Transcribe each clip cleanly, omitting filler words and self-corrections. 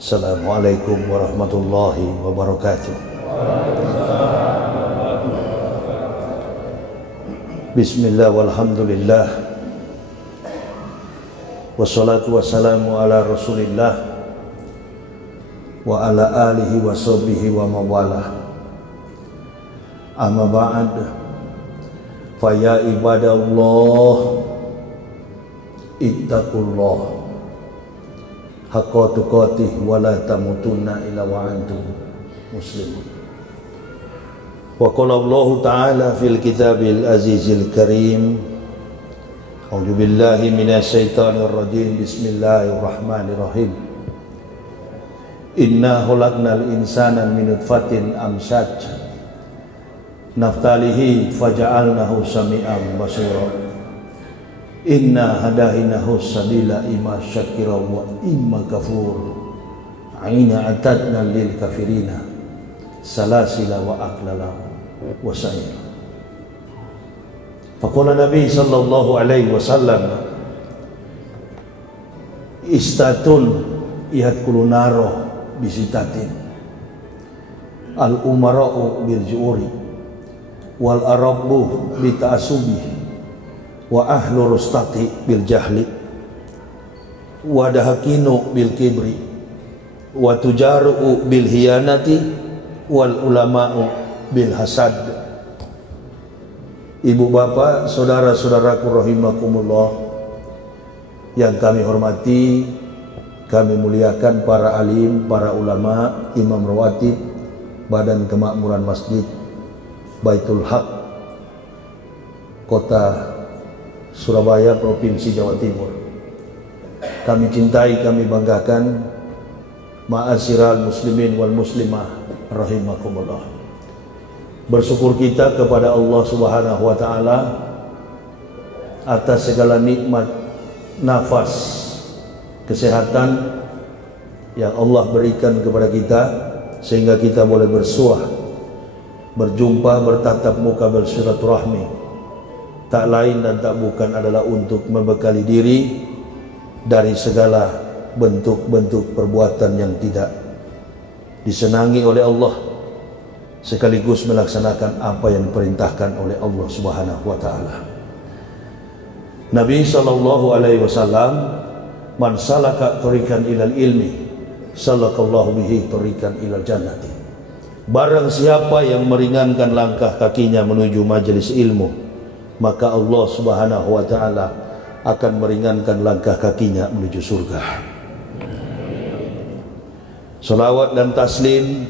Assalamualaikum warahmatullahi wabarakatuh. Bismillah walhamdulillah, wassalatu wassalamu ala rasulillah wa ala alihi wa sahbihi wa mawalah. Amma ba'd, fa ya ibadallah ittaqullah haqqa tuqatih wa la tamutunna illa wa antum muslimun. Wa qala Allah ta'ala fil kitabil azizil karim, a'udzu billahi minasy syaithanir rajim, bismillahirrahmanirrahim. Inna khalaqnal insana min nutfatin amsyaj naftalihi faja'alnahu sami'an basira. Inna hadahinahu sabila imma syakira wa imma kafur. Aina atadna lil kafirina salasila wa aklala wa sa'ira. Faqala Nabi sallallahu alaihi wasallam, istatun yadkulu naro bisitatin, al umara'u bil ju'uri wal arabu bita'asubi wa ahlu rustati bil jahli wa dahakinu bil kibri wa tujaru bil hiyanati wal ulama'u bil hasad. Ibu bapak, saudara-saudaraku rahimakumullah yang kami hormati, kami muliakan para alim, para ulama, imam rawatib, badan kemakmuran masjid Baitul Haq Kota Surabaya, Provinsi Jawa Timur. Kami cintai, kami banggakan, ma'asyiral muslimin wal muslimah rahimakumullah. Bersyukur kita kepada Allah Subhanahu wa taala atas segala nikmat nafas kesehatan yang Allah berikan kepada kita sehingga kita boleh bersuah, berjumpa, bertatap muka, bersilaturahmi. Tak lain dan tak bukan adalah untuk membekali diri dari segala bentuk-bentuk perbuatan yang tidak disenangi oleh Allah, sekaligus melaksanakan apa yang diperintahkan oleh Allah Subhanahu wa taala. Nabi sallallahu alaihi wasallam, man salaka tariqan ilal ilmi salakallahu bihi tariqan ilal jannati. Barang siapa yang meringankan langkah kakinya menuju majelis ilmu, maka Allah Subhanahu wa taala akan meringankan langkah kakinya menuju surga. Salawat dan taslim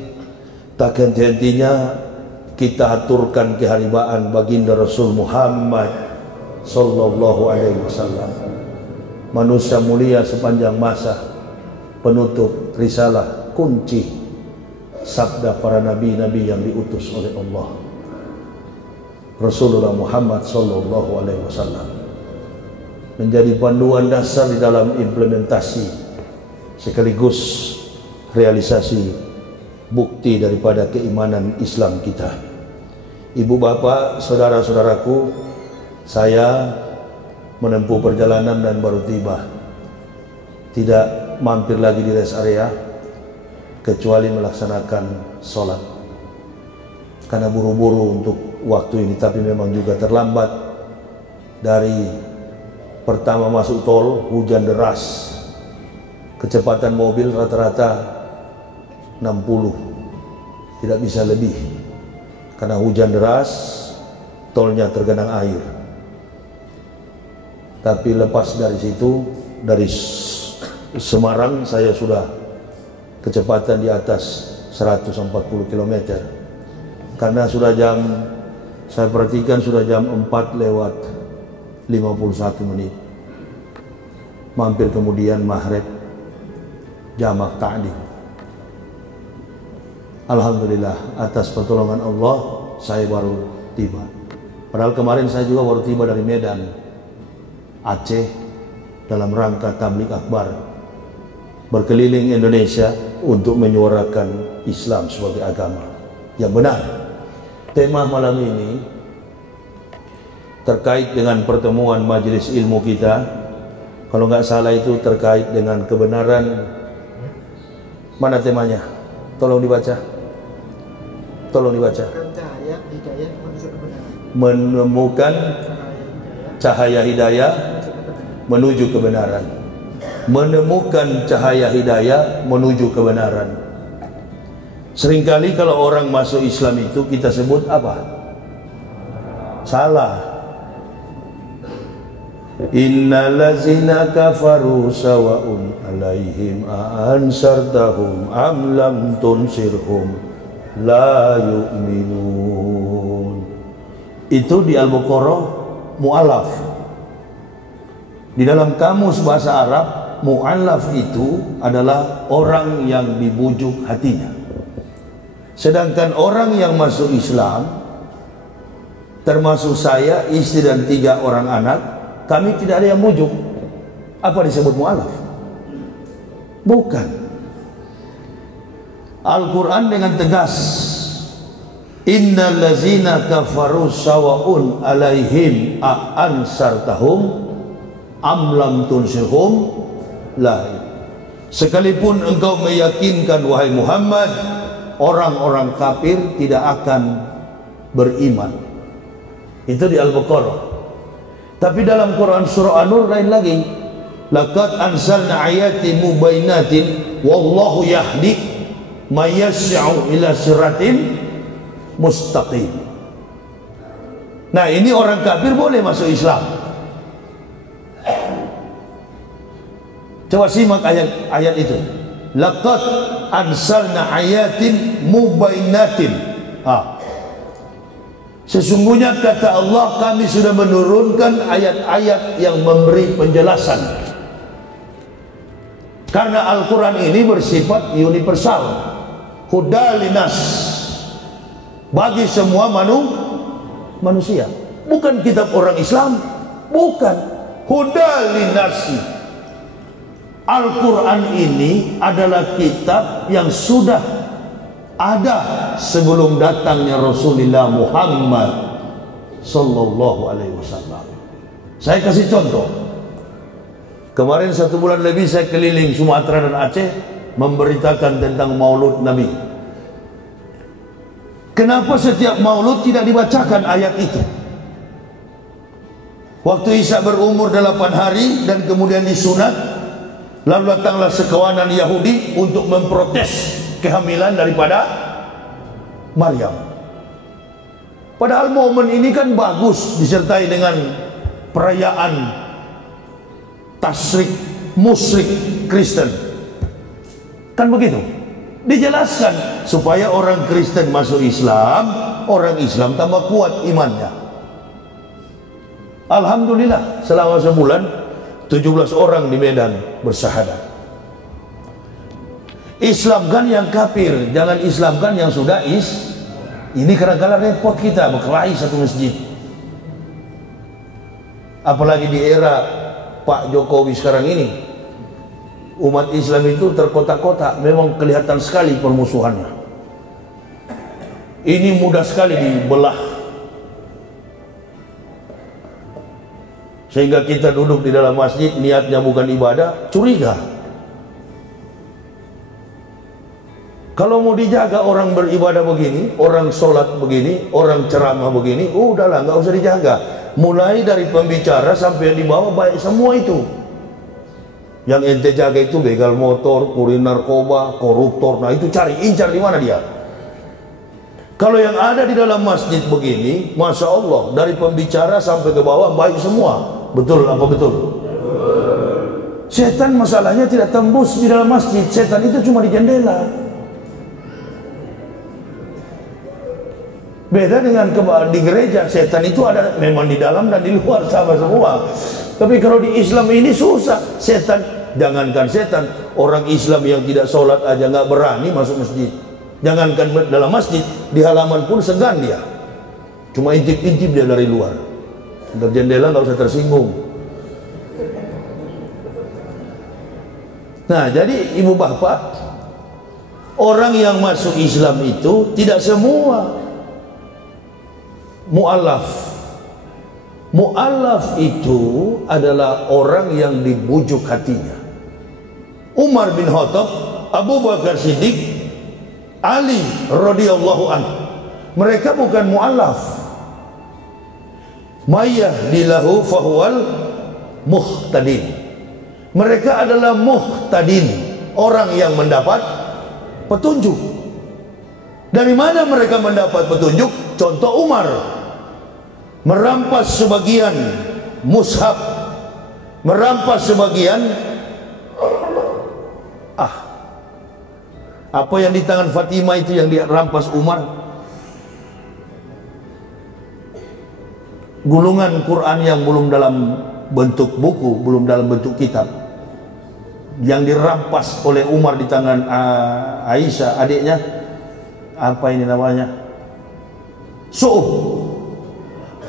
tak henti-hentinya kita haturkan keharibaan baginda Rasul Muhammad sallallahu alaihi wasallam, manusia mulia sepanjang masa, penutup risalah, kunci sabda para nabi-nabi yang diutus oleh Allah. Rasulullah Muhammad sallallahu alaihi wasallam menjadi panduan dasar di dalam implementasi sekaligus realisasi bukti daripada keimanan Islam kita. Ibu bapak, saudara-saudaraku, saya menempuh perjalanan dan baru tiba. Tidak mampir lagi di rest area kecuali melaksanakan sholat karena buru-buru untuk waktu ini, tapi memang juga terlambat. Dari pertama masuk tol, hujan deras, kecepatan mobil rata-rata 60, tidak bisa lebih karena hujan deras, tolnya tergenang air. Tapi lepas dari situ, dari Semarang saya sudah kecepatan di atas 140 km karena sudah jam, saya perhatikan sudah jam 4 lewat 51 menit. Mampir kemudian maghrib, jamak ta'lim. Alhamdulillah atas pertolongan Allah saya baru tiba. Padahal kemarin saya juga baru tiba dari Medan, Aceh, dalam rangka tabligh akbar, berkeliling Indonesia untuk menyuarakan Islam sebagai agama yang benar. Tema malam ini terkait dengan pertemuan majelis ilmu kita. Kalau nggak salah itu terkait dengan kebenaran Mana temanya? Tolong dibaca. Tolong dibaca. Cahaya hidayah menuju kebenaran. Menemukan cahaya hidayah menuju kebenaran. Menemukan cahaya hidayah menuju kebenaran. Seringkali kalau orang masuk Islam itu kita sebut apa? Salah. Innal ladzina kafaru sawa'un 'alaihim a ansartahum am lam tunsirhum la yu'minun. Itu di Al-Baqarah mu'alaf. Di dalam kamus bahasa Arab, mu'alaf itu adalah orang yang dibujuk hatinya. Sedangkan orang yang masuk Islam, termasuk saya, istri dan 3 orang anak, kami tidak ada yang bujuk. Apa disebut mu'alaf? Bukan. Al-Quran dengan tegas, innal ladzina kafaru sawa'un 'alaihim a ansartahum am lam tunsirhum la. Sekalipun engkau meyakinkan wahai Muhammad, orang-orang kafir tidak akan beriman. Itu di Al-Baqarah. Tapi dalam Quran surah An-Nur lain lagi. Laqad anzalna ayatin mubayyinatin wallahu yahdi may yas'u ila siratin mustaqim. Nah, ini orang kafir boleh masuk Islam. Coba simak ayat itu. Laqad anzalna ayatin mubayyinatin. Sesungguhnya kata Allah, kami sudah menurunkan ayat-ayat yang memberi penjelasan. Karena Al-Quran ini bersifat universal, hudalinas, bagi semua manusia. Bukan kitab orang Islam, bukan, hudalinasi. Al-Quran ini adalah kitab yang sudah ada sebelum datangnya Rasulullah Muhammad sallallahu alaihi wasallam. Saya kasih contoh. Kemarin 1 bulan lebih saya keliling Sumatera dan Aceh memberitakan tentang Maulud Nabi. Kenapa setiap Maulud tidak dibacakan ayat itu? Waktu Isa berumur 8 hari dan kemudian disunat, lalu datanglah sekawanan Yahudi untuk memprotes kehamilan daripada Maryam. Padahal momen ini kan bagus disertai dengan perayaan tasyrik musyrik Kristen. Kan begitu? Dijelaskan supaya orang Kristen masuk Islam, orang Islam tambah kuat imannya. Alhamdulillah, selama sebulan 17 orang di Medan bersyahadat. Islamkan yang kafir, jangan Islamkan yang sudah Ini kadang-kadang repot kita berkelahi satu masjid. Apalagi di era Pak Jokowi sekarang ini, umat Islam itu terkotak-kotak, memang kelihatan sekali permusuhannya. Ini mudah sekali dibelah, sehingga kita duduk di dalam masjid niatnya bukan ibadah, curiga. Kalau mau dijaga orang beribadah begini, orang sholat begini, orang ceramah begini, udahlah nggak usah dijaga. Mulai dari pembicara sampai yang di bawah baik semua itu. Yang ente jaga itu begal motor, kurir narkoba, koruptor. Nah itu cari, incar di mana dia. Kalau yang ada di dalam masjid begini, masya Allah, dari pembicara sampai ke bawah baik semua. Betul apa betul? Setan masalahnya tidak tembus di dalam masjid. Setan itu cuma di jendela. Beda dengan di gereja, setan itu ada memang di dalam dan di luar sama semua. Tapi kalau di Islam ini susah. Setan, jangankan setan, orang Islam yang tidak sholat aja nggak berani masuk masjid. Jangankan dalam masjid, di halaman pun segan dia. Cuma intip-intip dia dari luar. Dari jendela nggak usah tersinggung. Nah, jadi ibu bapak, orang yang masuk Islam itu tidak semua mu'alaf. Mu'alaf itu adalah orang yang dibujuk hatinya. Umar bin Khattab Abu Bakar Siddiq, Ali radhiyallahu anhu. Mereka bukan mu'allaf. Mayyahdilahu fahuwal muhtadin. Mereka adalah muhtadin, orang yang mendapat petunjuk. Dari mana mereka mendapat petunjuk? Contoh Umar merampas sebagian mushaf, merampas sebagian apa yang di tangan Fatimah itu yang dirampas Umar. Gulungan Quran yang belum dalam bentuk buku, belum dalam bentuk kitab, yang dirampas oleh Umar di tangan Aisyah, adiknya. Apa ini namanya?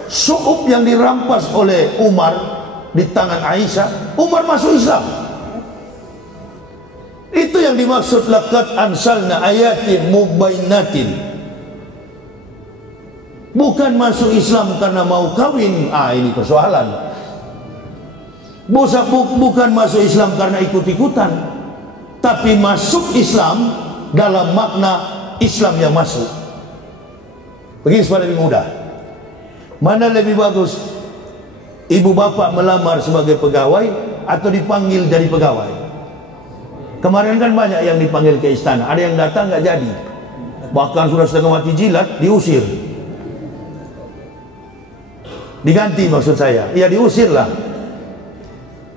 Su'ub yang dirampas oleh Umar di tangan Aisyah. Umar masuk Islam. Itu yang dimaksud laqad ansalna ayatin mubainatin. Bukan masuk Islam karena mau kawin. Ini persoalan. Bukan masuk Islam karena ikut-ikutan, tapi masuk Islam dalam makna Islam yang masuk. Begini supaya lebih mudah. Mana lebih bagus? Ibu bapak melamar sebagai pegawai atau dipanggil jadi pegawai? Kemarin kan banyak yang dipanggil ke istana, ada yang datang nggak jadi, bahkan sudah setengah mati jilat, diusir. Diganti maksud saya, ya diusir lah.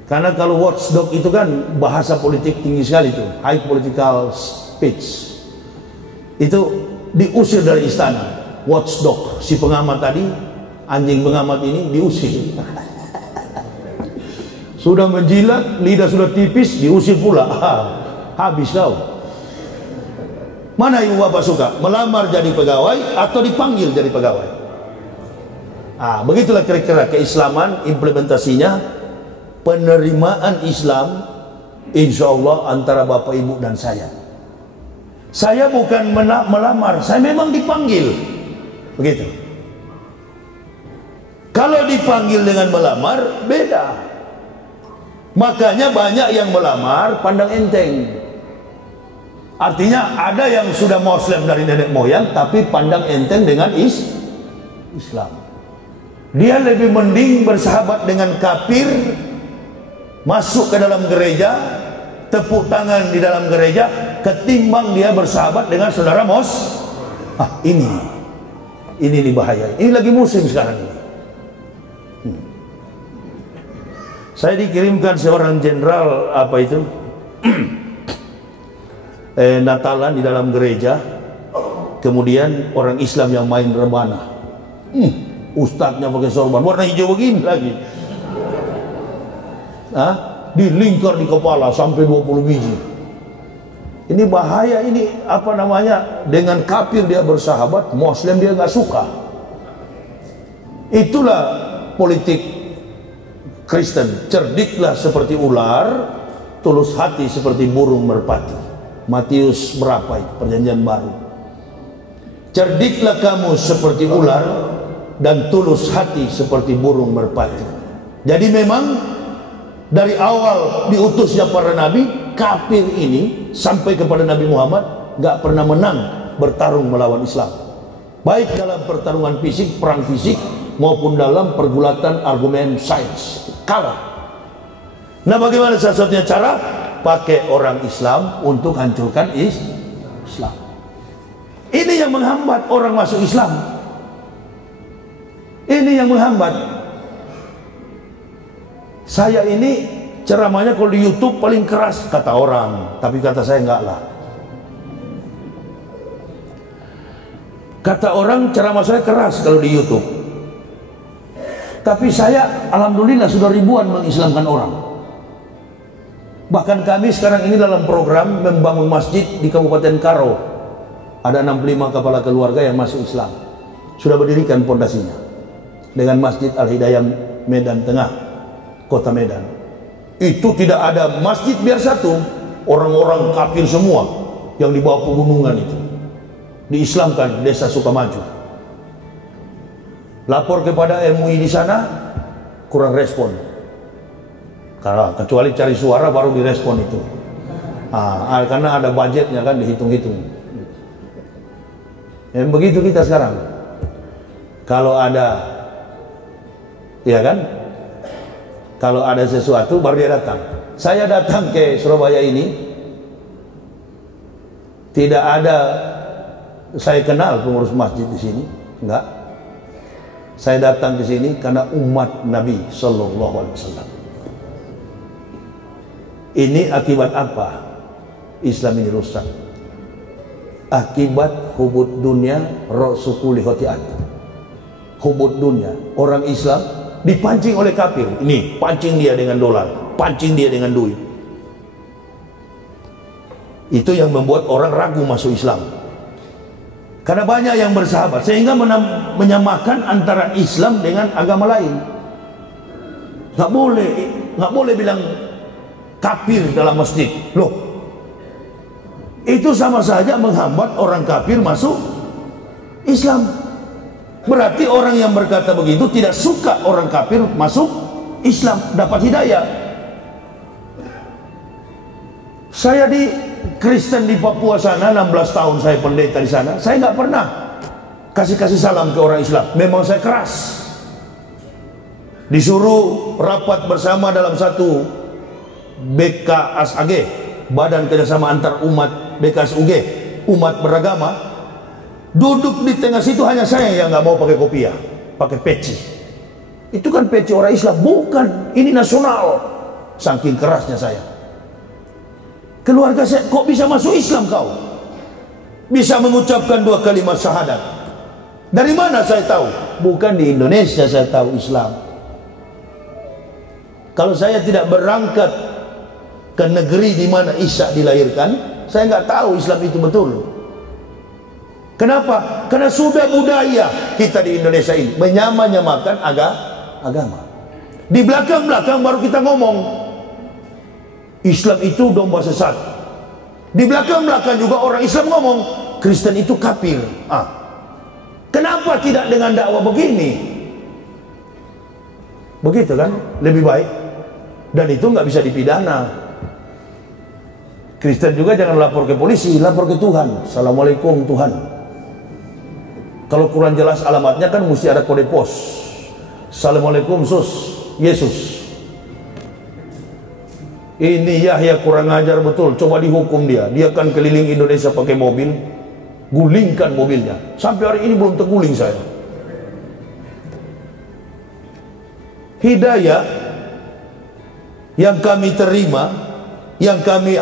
Karena kalau watchdog itu kan bahasa politik tinggi sekali itu, high political speech. Itu diusir dari istana. Watchdog, si pengamat tadi, anjing pengamat ini diusir. Sudah menjilat, lidah sudah tipis, diusir pula. Habis kau. Mana ibu bapak suka? Melamar jadi pegawai atau dipanggil jadi pegawai? Begitulah kira-kira keislaman, implementasinya, penerimaan Islam, insya Allah antara bapak ibu dan saya. Saya bukan melamar, saya memang dipanggil. Begitu. Kalau dipanggil dengan melamar, beda. Makanya banyak yang melamar pandang enteng. Artinya ada yang sudah Muslim dari nenek moyang, tapi pandang enteng dengan Islam. Dia lebih mending bersahabat dengan kafir, masuk ke dalam gereja, tepuk tangan di dalam gereja, ketimbang dia bersahabat dengan saudara ini bahaya. Ini lagi musim sekarang ini. Saya dikirimkan seorang jenderal Natalan di dalam gereja, kemudian orang Islam yang main rebana, ustadznya pakai sorban warna hijau begini lagi, dilingkar di kepala sampai 20 biji. Ini bahaya, ini dengan kafir dia bersahabat, Muslim dia nggak suka. Itulah politik Kristen. Cerdiklah seperti ular, tulus hati seperti burung merpati. Matius berapa itu? Perjanjian Baru. Cerdiklah kamu seperti ular dan tulus hati seperti burung merpati. Jadi memang dari awal diutusnya para nabi, kafir ini sampai kepada Nabi Muhammad nggak pernah menang bertarung melawan Islam, baik dalam pertarungan fisik, perang fisik, maupun dalam pergulatan argumen sains, kalah. Nah, bagaimana satu-satunya cara? Pakai orang Islam untuk hancurkan Islam. Ini yang menghambat orang masuk Islam. Ini yang menghambat. Saya ini ceramahnya kalau di YouTube paling keras kata orang, tapi kata saya enggak lah. Kata orang ceramah saya keras kalau di YouTube, tapi saya alhamdulillah sudah ribuan mengislamkan orang. Bahkan kami sekarang ini dalam program membangun masjid di Kabupaten Karo. Ada 65 kepala keluarga yang masuk Islam. Sudah berdirikan pondasinya dengan Masjid Al-Hidayah Medan Tengah, Kota Medan. Itu tidak ada masjid biar satu, orang-orang kafir semua yang di bawah pegunungan itu diislamkan, Desa Sukamaju. Lapor kepada MUI di sana, kurang respon. Karena kecuali cari suara baru direspon itu. Karena ada budgetnya kan, dihitung-hitung. Dan begitu kita sekarang. Kalau ada, ya kan? Kalau ada sesuatu baru dia datang. Saya datang ke Surabaya ini, tidak ada saya kenal pengurus masjid di sini, enggak. Saya datang ke sini karena umat Nabi Sallallahu Alaihi Wasallam. Ini akibat apa? Islam ini rusak. Akibat hubud dunia, rosukuli hotiat. Hubud dunia, orang Islam dipancing oleh kafir. Ini pancing dia dengan dolar, pancing dia dengan duit. Itu yang membuat orang ragu masuk Islam. Karena banyak yang bersahabat, sehingga menyamakan antara Islam dengan agama lain. Nggak boleh bilang kafir dalam masjid. Loh, itu sama saja menghambat orang kafir masuk Islam. Berarti orang yang berkata begitu tidak suka orang kafir masuk Islam, dapat hidayah. Saya di Kristen di Papua sana, 16 tahun saya pendeta di sana, saya nggak pernah kasih salam ke orang Islam. Memang saya keras. Disuruh rapat bersama dalam satu BKSAG, Badan Kerjasama Antar Umat BKSUG, umat beragama. Duduk di tengah situ hanya saya yang nggak mau pakai kopiah, pakai peci. Itu kan peci orang Islam, bukan. Ini nasional. Saking kerasnya saya. Keluarga saya, kok bisa masuk Islam kau? Bisa mengucapkan 2 kalimat syahadat. Dari mana saya tahu? Bukan di Indonesia saya tahu Islam. Kalau saya tidak berangkat ke negeri di mana Isa dilahirkan, saya nggak tahu Islam itu betul. Kenapa? Karena sudah budaya kita di Indonesia ini menyamakan agama. Di belakang-belakang baru kita ngomong Islam itu domba sesat. Di belakang-belakang juga orang Islam ngomong Kristen itu kafir. Kenapa tidak dengan dakwah begini? Begitu kan? Lebih baik. Dan itu nggak bisa dipidana. Kristen juga jangan lapor ke polisi, lapor ke Tuhan. Assalamualaikum Tuhan. Kalau kurang jelas alamatnya kan mesti ada kode pos. Assalamualaikum Yesus. Ini Yahya kurang ajar betul, coba dihukum dia. Dia kan keliling Indonesia pakai mobil, gulingkan mobilnya. Sampai hari ini belum terguling saya. Hidayah yang kami terima, yang kami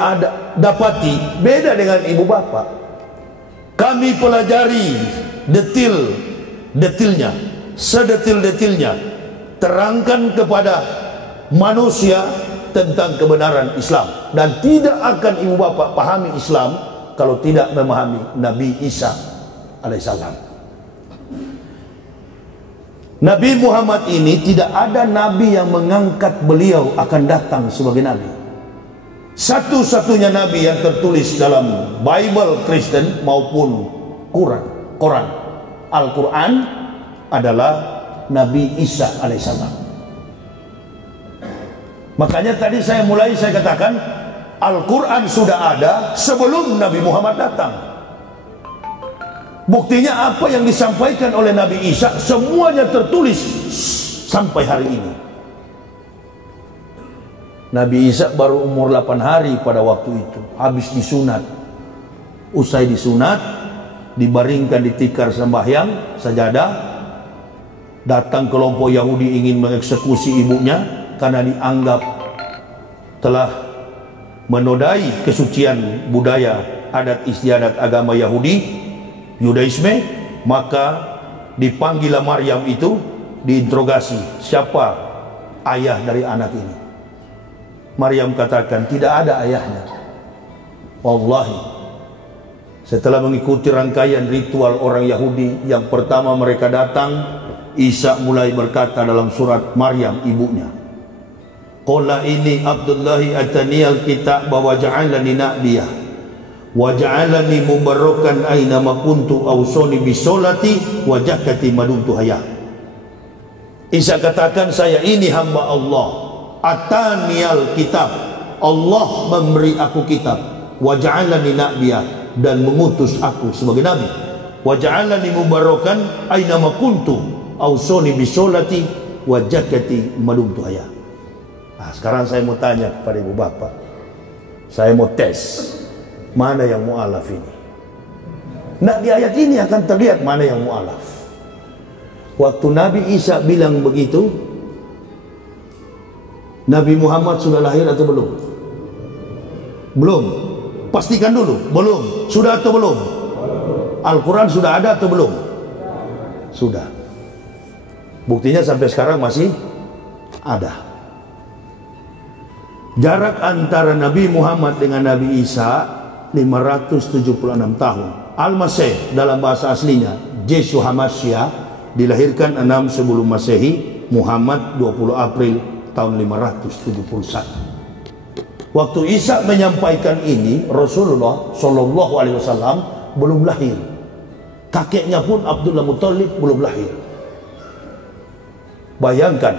dapati beda dengan ibu bapak. Kami pelajari detil-detilnya, sedetil-detilnya, terangkan kepada manusia tentang kebenaran Islam. Dan tidak akan ibu bapak pahami Islam kalau tidak memahami Nabi Isa alaihissalam. Nabi Muhammad ini tidak ada nabi yang mengangkat beliau akan datang sebagai nabi. Satu-satunya nabi yang tertulis dalam Bible Kristen maupun Quran Al-Quran adalah Nabi Isa alaihissalam. Makanya tadi saya katakan Al-Quran sudah ada sebelum Nabi Muhammad datang. Buktinya apa yang disampaikan oleh Nabi Isa semuanya tertulis sampai hari ini. Nabi Isa baru umur 8 hari pada waktu itu, habis disunat. Usai disunat, dibaringkan di tikar sembahyang sajadah, datang kelompok Yahudi ingin mengeksekusi ibunya karena dianggap telah menodai kesucian budaya adat istiadat agama Yahudi, Yudaisme. Maka dipanggillah Maryam itu, diinterogasi, siapa ayah dari anak ini? Maryam katakan tidak ada ayahnya. Wallahi, setelah mengikuti rangkaian ritual orang Yahudi, yang pertama mereka datang, Isa mulai berkata dalam surat Maryam ibunya, qala ini Abdullahi ataniyal kitab wa ja'alani nabiyya wa ja'alani mubarrakan aina ma kuntu awsani bisolati wa zakati madumtu hayya. Isa katakan, saya ini hamba Allah, ataniyal kitab, Allah memberi aku kitab, wa ja'alani nabiyya, dan mengutus aku sebagai nabi. Wa ja'alani mubarakan aina ma kuntu ausoni bisolati wa zakati madumtu haya. Nah, sekarang saya mau tanya kepada ibu bapak, saya mau tes mana yang mu'alaf ini. Nah, di ayat ini akan terlihat mana yang mu'alaf. Waktu Nabi Isa bilang begitu, Nabi Muhammad sudah lahir atau belum? Belum. Pastikan dulu, belum. Sudah atau belum? Al-Quran sudah ada atau belum? Sudah. Buktinya sampai sekarang masih ada. Jarak antara Nabi Muhammad dengan Nabi Isa 576 tahun. Al-Masih dalam bahasa aslinya Yesus Hamasya, dilahirkan 6 sebelum Masehi, Muhammad 20 April tahun 571. Waktu Isa menyampaikan ini, Rasulullah Shallallahu Alaihi Wasallam belum lahir. Kakeknya pun Abdullah Muttalib belum lahir. Bayangkan,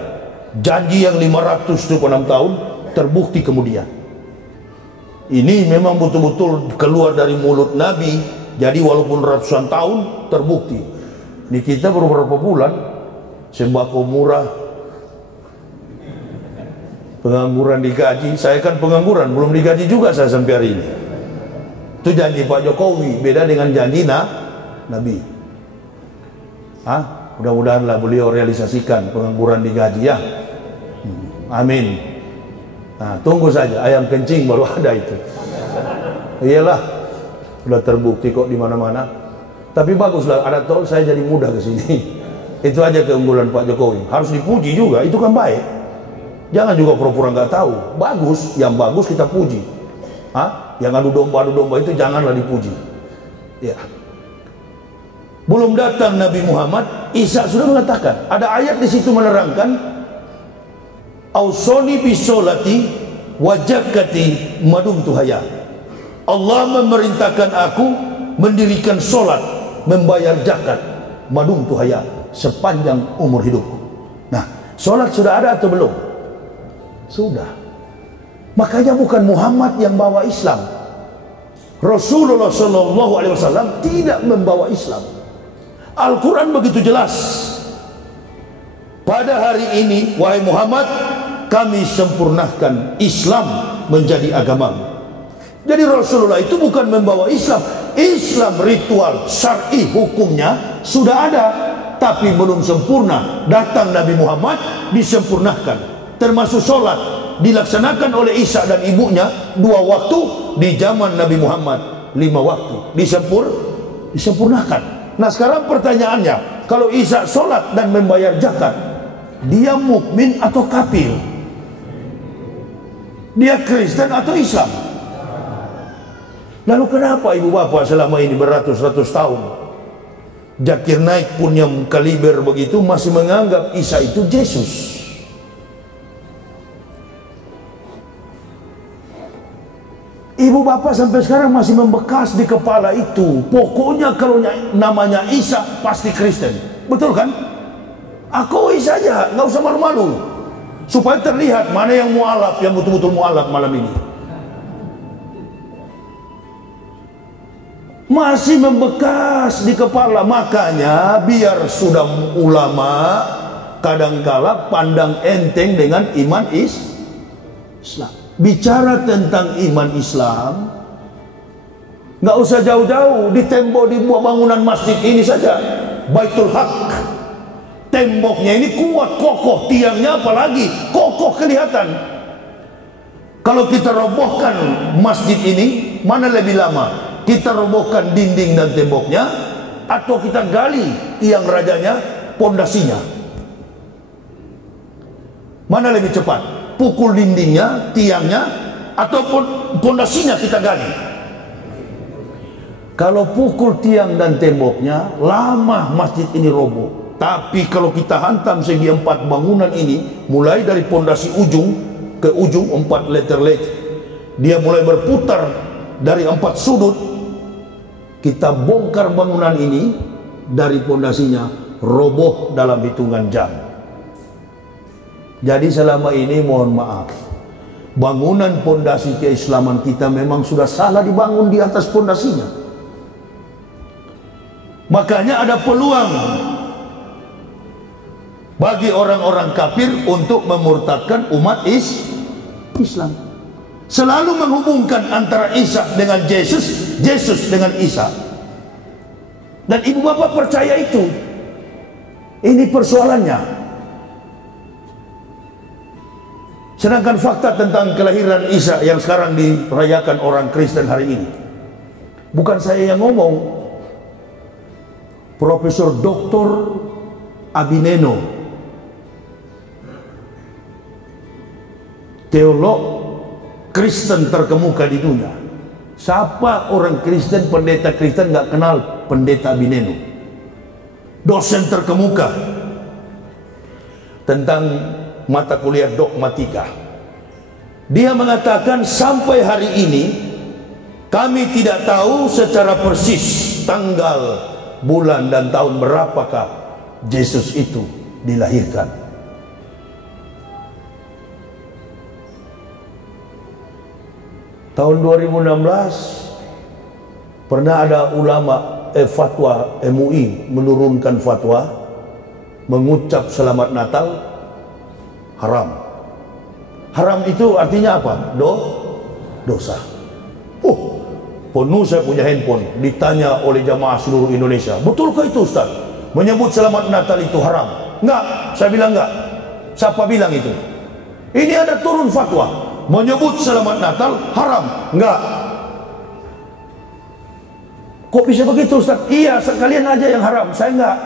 janji yang 576 tahun terbukti kemudian. Ini memang betul-betul keluar dari mulut Nabi. Jadi walaupun ratusan tahun terbukti. Ini kita beberapa bulan sembako murah, pengangguran digaji. Saya kan pengangguran, belum digaji juga saya sampai hari ini. Itu janji Pak Jokowi, beda dengan janji Nabi. Mudah-mudahanlah beliau realisasikan pengangguran digaji ya. Amin. Nah, tunggu saja, ayam kencing baru ada itu. Iyalah, sudah terbukti kok di mana-mana. Tapi baguslah ada tol, saya jadi mudah ke sini. Itu aja keunggulan Pak Jokowi. Harus dipuji juga, itu kan baik. Jangan juga pura-pura nggak tahu. Bagus, yang bagus kita puji. Yang adu domba itu janganlah dipuji. Ya. Belum datang Nabi Muhammad, Isa sudah mengatakan. Ada ayat di situ menerangkan, Ausoni bisolati wajakati madumtu haya. Allah memerintahkan aku mendirikan solat, membayar zakat, madumtu haya, sepanjang umur hidupku. Nah, solat sudah ada atau belum? Sudah. Makanya bukan Muhammad yang bawa Islam. Rasulullah Shallallahu Alaihi Wasallam tidak membawa Islam. Al-Quran begitu jelas. Pada hari ini, wahai Muhammad, kami sempurnakan Islam menjadi agamamu. Jadi Rasulullah itu bukan membawa Islam. Islam ritual, syar'i, hukumnya sudah ada, tapi belum sempurna. Datang Nabi Muhammad, disempurnakan. Termasuk sholat dilaksanakan oleh Isa dan ibunya 2 waktu, di zaman Nabi Muhammad 5 waktu disempurnakan. Nah, sekarang pertanyaannya, kalau Isa sholat dan membayar zakat, dia mukmin atau kafir? Dia Kristen atau Islam? Lalu kenapa ibu bapak selama ini beratus-ratus tahun, Zakir Naik pun yang kaliber begitu masih menganggap Isa itu Yesus? Ibu bapak sampai sekarang masih membekas di kepala itu. Pokoknya kalau namanya Isa pasti Kristen. Betul kan? Akui saja, nggak usah malu-malu. Supaya terlihat mana yang mu'alaf, yang betul-betul mu'alaf malam ini. Masih membekas di kepala. Makanya biar sudah ulama, kadangkala pandang enteng dengan iman Islam. Bicara tentang iman Islam, nggak usah jauh-jauh. Di tembok, di bangunan masjid ini saja, Baitul Haq, temboknya ini kuat, kokoh, tiangnya apalagi kokoh kelihatan. Kalau kita robohkan masjid ini, mana lebih lama? Kita robohkan dinding dan temboknya, atau kita gali tiang rajanya, pondasinya? Mana lebih cepat? Pukul dindingnya, tiangnya, ataupun pondasinya kita gali? Kalau pukul tiang dan temboknya, lama masjid ini roboh. Tapi kalau kita hantam segi 4 bangunan ini, mulai dari pondasi ujung ke ujung, 4 letter, dia mulai berputar dari 4 sudut. Kita bongkar bangunan ini dari pondasinya, roboh dalam hitungan jam. Jadi selama ini mohon maaf, Bangunan pondasi keislaman kita memang sudah salah dibangun di atas pondasinya. Makanya ada peluang bagi orang-orang kafir untuk memurtadkan umat Islam. Selalu menghubungkan antara Isa dengan Yesus, Yesus dengan Isa. Dan ibu bapak percaya itu. Ini persoalannya. Sedangkan fakta tentang kelahiran Isa yang sekarang dirayakan orang Kristen hari ini, bukan saya yang ngomong. Profesor Dr. Abineno, teolog Kristen terkemuka di dunia. Siapa orang Kristen, pendeta Kristen nggak kenal pendeta Abineno? Dosen terkemuka tentang mata kuliah dogmatika. Dia mengatakan sampai hari ini kami tidak tahu secara persis tanggal, bulan dan tahun berapakah Yesus itu dilahirkan. Tahun 2016 pernah ada ulama fatwa MUI menurunkan fatwa mengucap selamat Natal haram. Haram itu artinya apa? Dosa. Penuh saya punya handphone ditanya oleh jamaah seluruh Indonesia, betulkah itu Ustaz? Menyebut selamat Natal itu haram? Enggak, saya bilang enggak. Siapa bilang itu? Ini ada turun fatwa, menyebut selamat Natal haram? Enggak. Kok bisa begitu Ustaz? Iya, sekalian aja yang haram, saya enggak.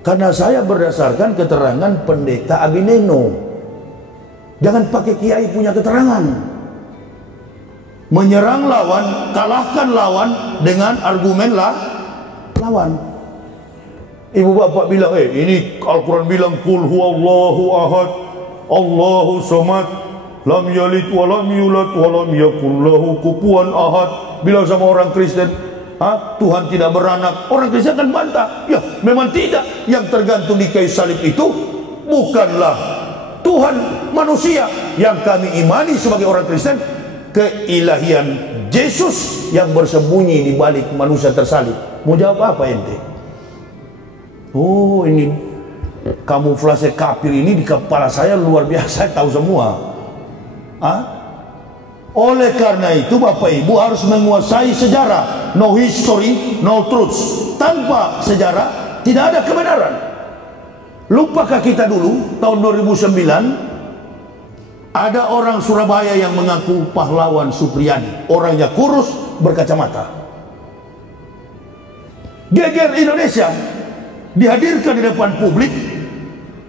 Karena saya berdasarkan keterangan pendeta Abineno. Jangan pakai kiai punya keterangan. Menyerang lawan, kalahkan lawan dengan argumen lawan. Ibu bapak bilang, ini Al-Quran bilang Qul huwallahu ahad, Allahu somad, lam yalid wa lam yulad wa lam yakul lahu kufuwan ahad. Bilang sama orang Kristen, Tuhan tidak beranak. Orang Kristen akan bantah, ya memang tidak. Yang tergantung di kayu salib itu bukanlah Tuhan manusia. Yang kami imani sebagai orang Kristen, keilahian Yesus yang bersembunyi di balik manusia tersalib. Mau jawab apa ente? Oh, ini kamuflase kafir ini di kepala saya luar biasa, tahu semua. Oleh karena itu Bapak Ibu harus menguasai sejarah. No history, no truth. Tanpa sejarah tidak ada kebenaran. Lupakah kita dulu tahun 2009 ada orang Surabaya yang mengaku pahlawan Supriyadi. Orangnya kurus, berkacamata. Geger Indonesia dihadirkan di depan publik.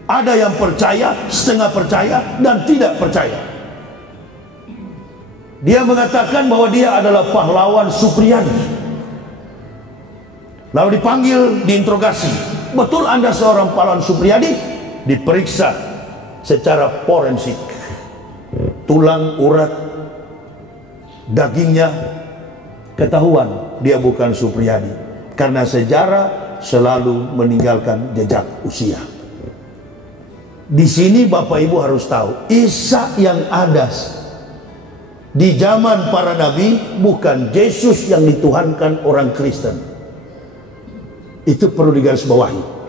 Ada yang percaya, setengah percaya, dan tidak percaya. Dia mengatakan bahwa dia adalah pahlawan Supriyadi. Lalu dipanggil, diinterogasi. Betul Anda seorang pahlawan Supriyadi? Diperiksa secara forensik. Tulang, urat, dagingnya ketahuan dia bukan Supriyadi. Karena sejarah selalu meninggalkan jejak usia. Di sini Bapak Ibu harus tahu, Isa yang ada di zaman para nabi bukan Yesus yang dituhankan orang Kristen. Itu perlu digarisbawahi.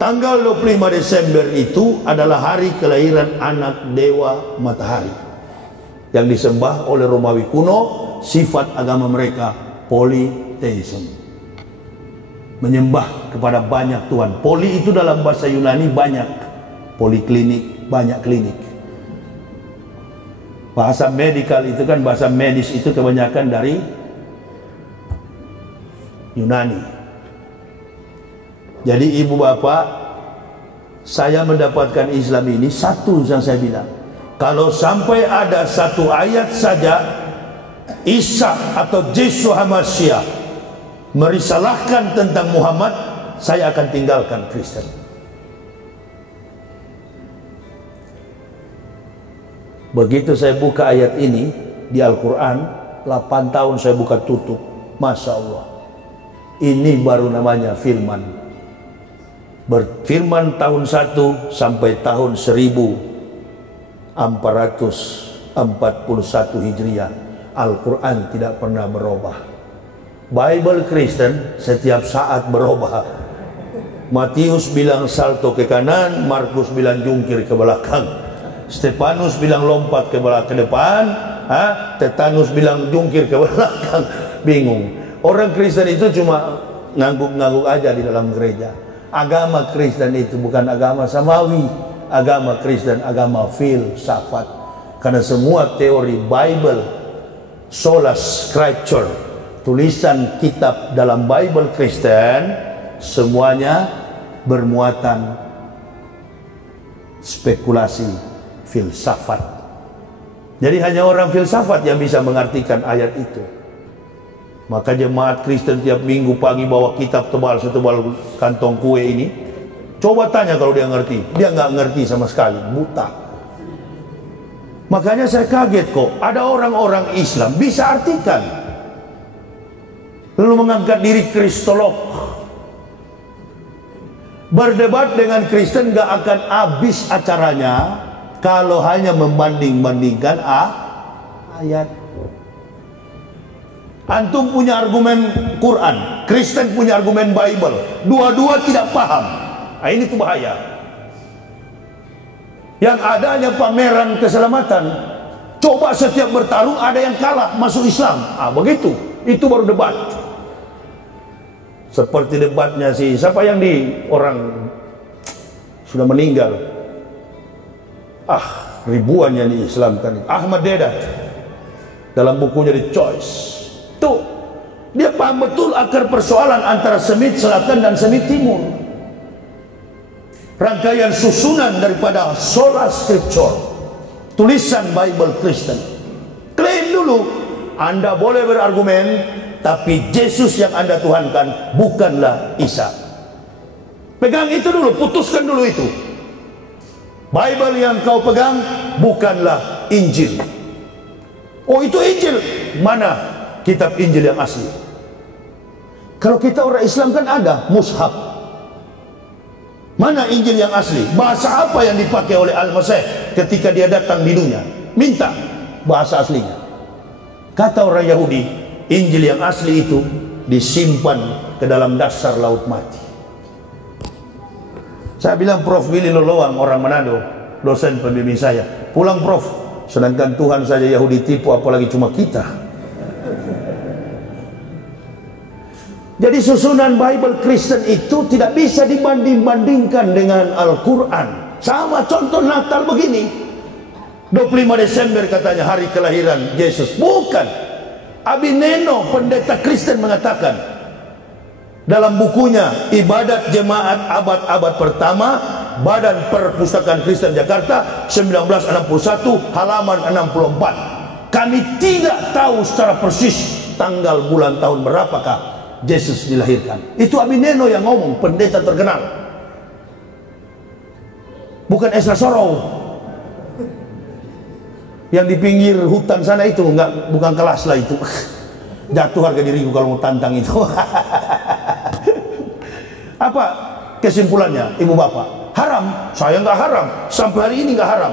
Tanggal 25 Desember itu adalah hari kelahiran anak dewa matahari yang disembah oleh Romawi kuno. Sifat agama mereka politeisme, menyembah kepada banyak Tuhan. Poli itu dalam bahasa Yunani banyak, poliklinik, banyak klinik. Bahasa medikal itu kan, bahasa medis itu kebanyakan dari Yunani. Jadi ibu bapak, saya mendapatkan Islam ini satu yang saya bilang, kalau sampai ada satu ayat saja Isa atau Yesus Hamasyah merisalahkan tentang Muhammad, saya akan tinggalkan Kristen. Begitu saya buka ayat ini di Al-Quran, 8 tahun saya buka tutup, Masya Allah, ini baru namanya firman. berfirman tahun 1 sampai tahun 1441 Hijriah, Al-Quran tidak pernah berubah. Bible Kristen setiap saat berubah. Matius bilang salto ke kanan, Markus bilang jungkir ke belakang, Stefanus bilang lompat ke depan, Tetanus bilang jungkir ke belakang. Bingung. Orang Kristen itu cuma ngangguk-ngangguk aja di dalam gereja. Agama Kristen itu bukan agama samawi. Agama Kristen agama filsafat. Karena semua teori Bible, sola scripture, tulisan kitab dalam Bible Kristen, semuanya bermuatan spekulasi filsafat. Jadi hanya orang filsafat yang bisa mengartikan ayat itu. Maka jemaat Kristen tiap minggu pagi bawa kitab tebal setebal kantong kue ini. Coba tanya kalau dia ngerti. Dia nggak ngerti sama sekali, buta. Makanya saya kaget kok ada orang-orang Islam bisa artikan, lalu mengangkat diri kristolog. Berdebat dengan Kristen gak akan habis acaranya kalau hanya membanding-bandingkan ayat. Antum punya argumen Quran, Kristen punya argumen Bible, dua-dua tidak paham. Nah, ini tuh bahaya. Yang ada hanya pameran keselamatan. Coba setiap bertarung ada yang kalah masuk Islam. Begitu. Itu baru debat. Seperti debatnya siapa yang orang sudah meninggal. Ribuan yang diislamkan. Ahmad Deedat dalam bukunya The Choice. Tuh, dia paham betul akar persoalan antara Semit Selatan dan Semit Timur. Rangkaian susunan daripada sola scripture, tulisan Bible Kristen. Klaim dulu, Anda boleh berargumen, tapi Yesus yang Anda tuhankan bukanlah Isa. Pegang itu dulu, putuskan dulu itu. Bible yang kau pegang bukanlah Injil. Oh, itu Injil. Mana kitab Injil yang asli? Kalau kita orang Islam kan ada mushaf. Mana Injil yang asli? Bahasa apa yang dipakai oleh Al-Masih ketika dia datang di dunia? Minta bahasa aslinya. Kata orang Yahudi, Injil yang asli itu disimpan ke dalam dasar laut mati. Saya bilang Prof. Willy Loloang, orang Manado, dosen pembimbing saya, pulang Prof, sedangkan Tuhan saja Yahudi tipu, apalagi cuma kita. Jadi susunan Bible Kristen itu tidak bisa dibanding-bandingkan dengan Al-Quran. Sama contoh Natal begini, 25 Desember katanya hari kelahiran Yesus. Bukan. Abineno, pendeta Kristen, mengatakan dalam bukunya Ibadat Jemaat Abad-Abad Pertama, Badan Perpustakaan Kristen Jakarta, 1961, halaman 64. Kami tidak tahu secara persis tanggal, bulan, tahun berapakah Yesus dilahirkan. Itu Abineno yang ngomong, pendeta terkenal. Bukan Esra Sorrow yang di pinggir hutan sana itu, bukan kelas lah itu. Jatuh harga diriku kalau mau tantang itu. Apa kesimpulannya, ibu bapak? Haram. Saya nggak haram, sampai hari ini nggak haram.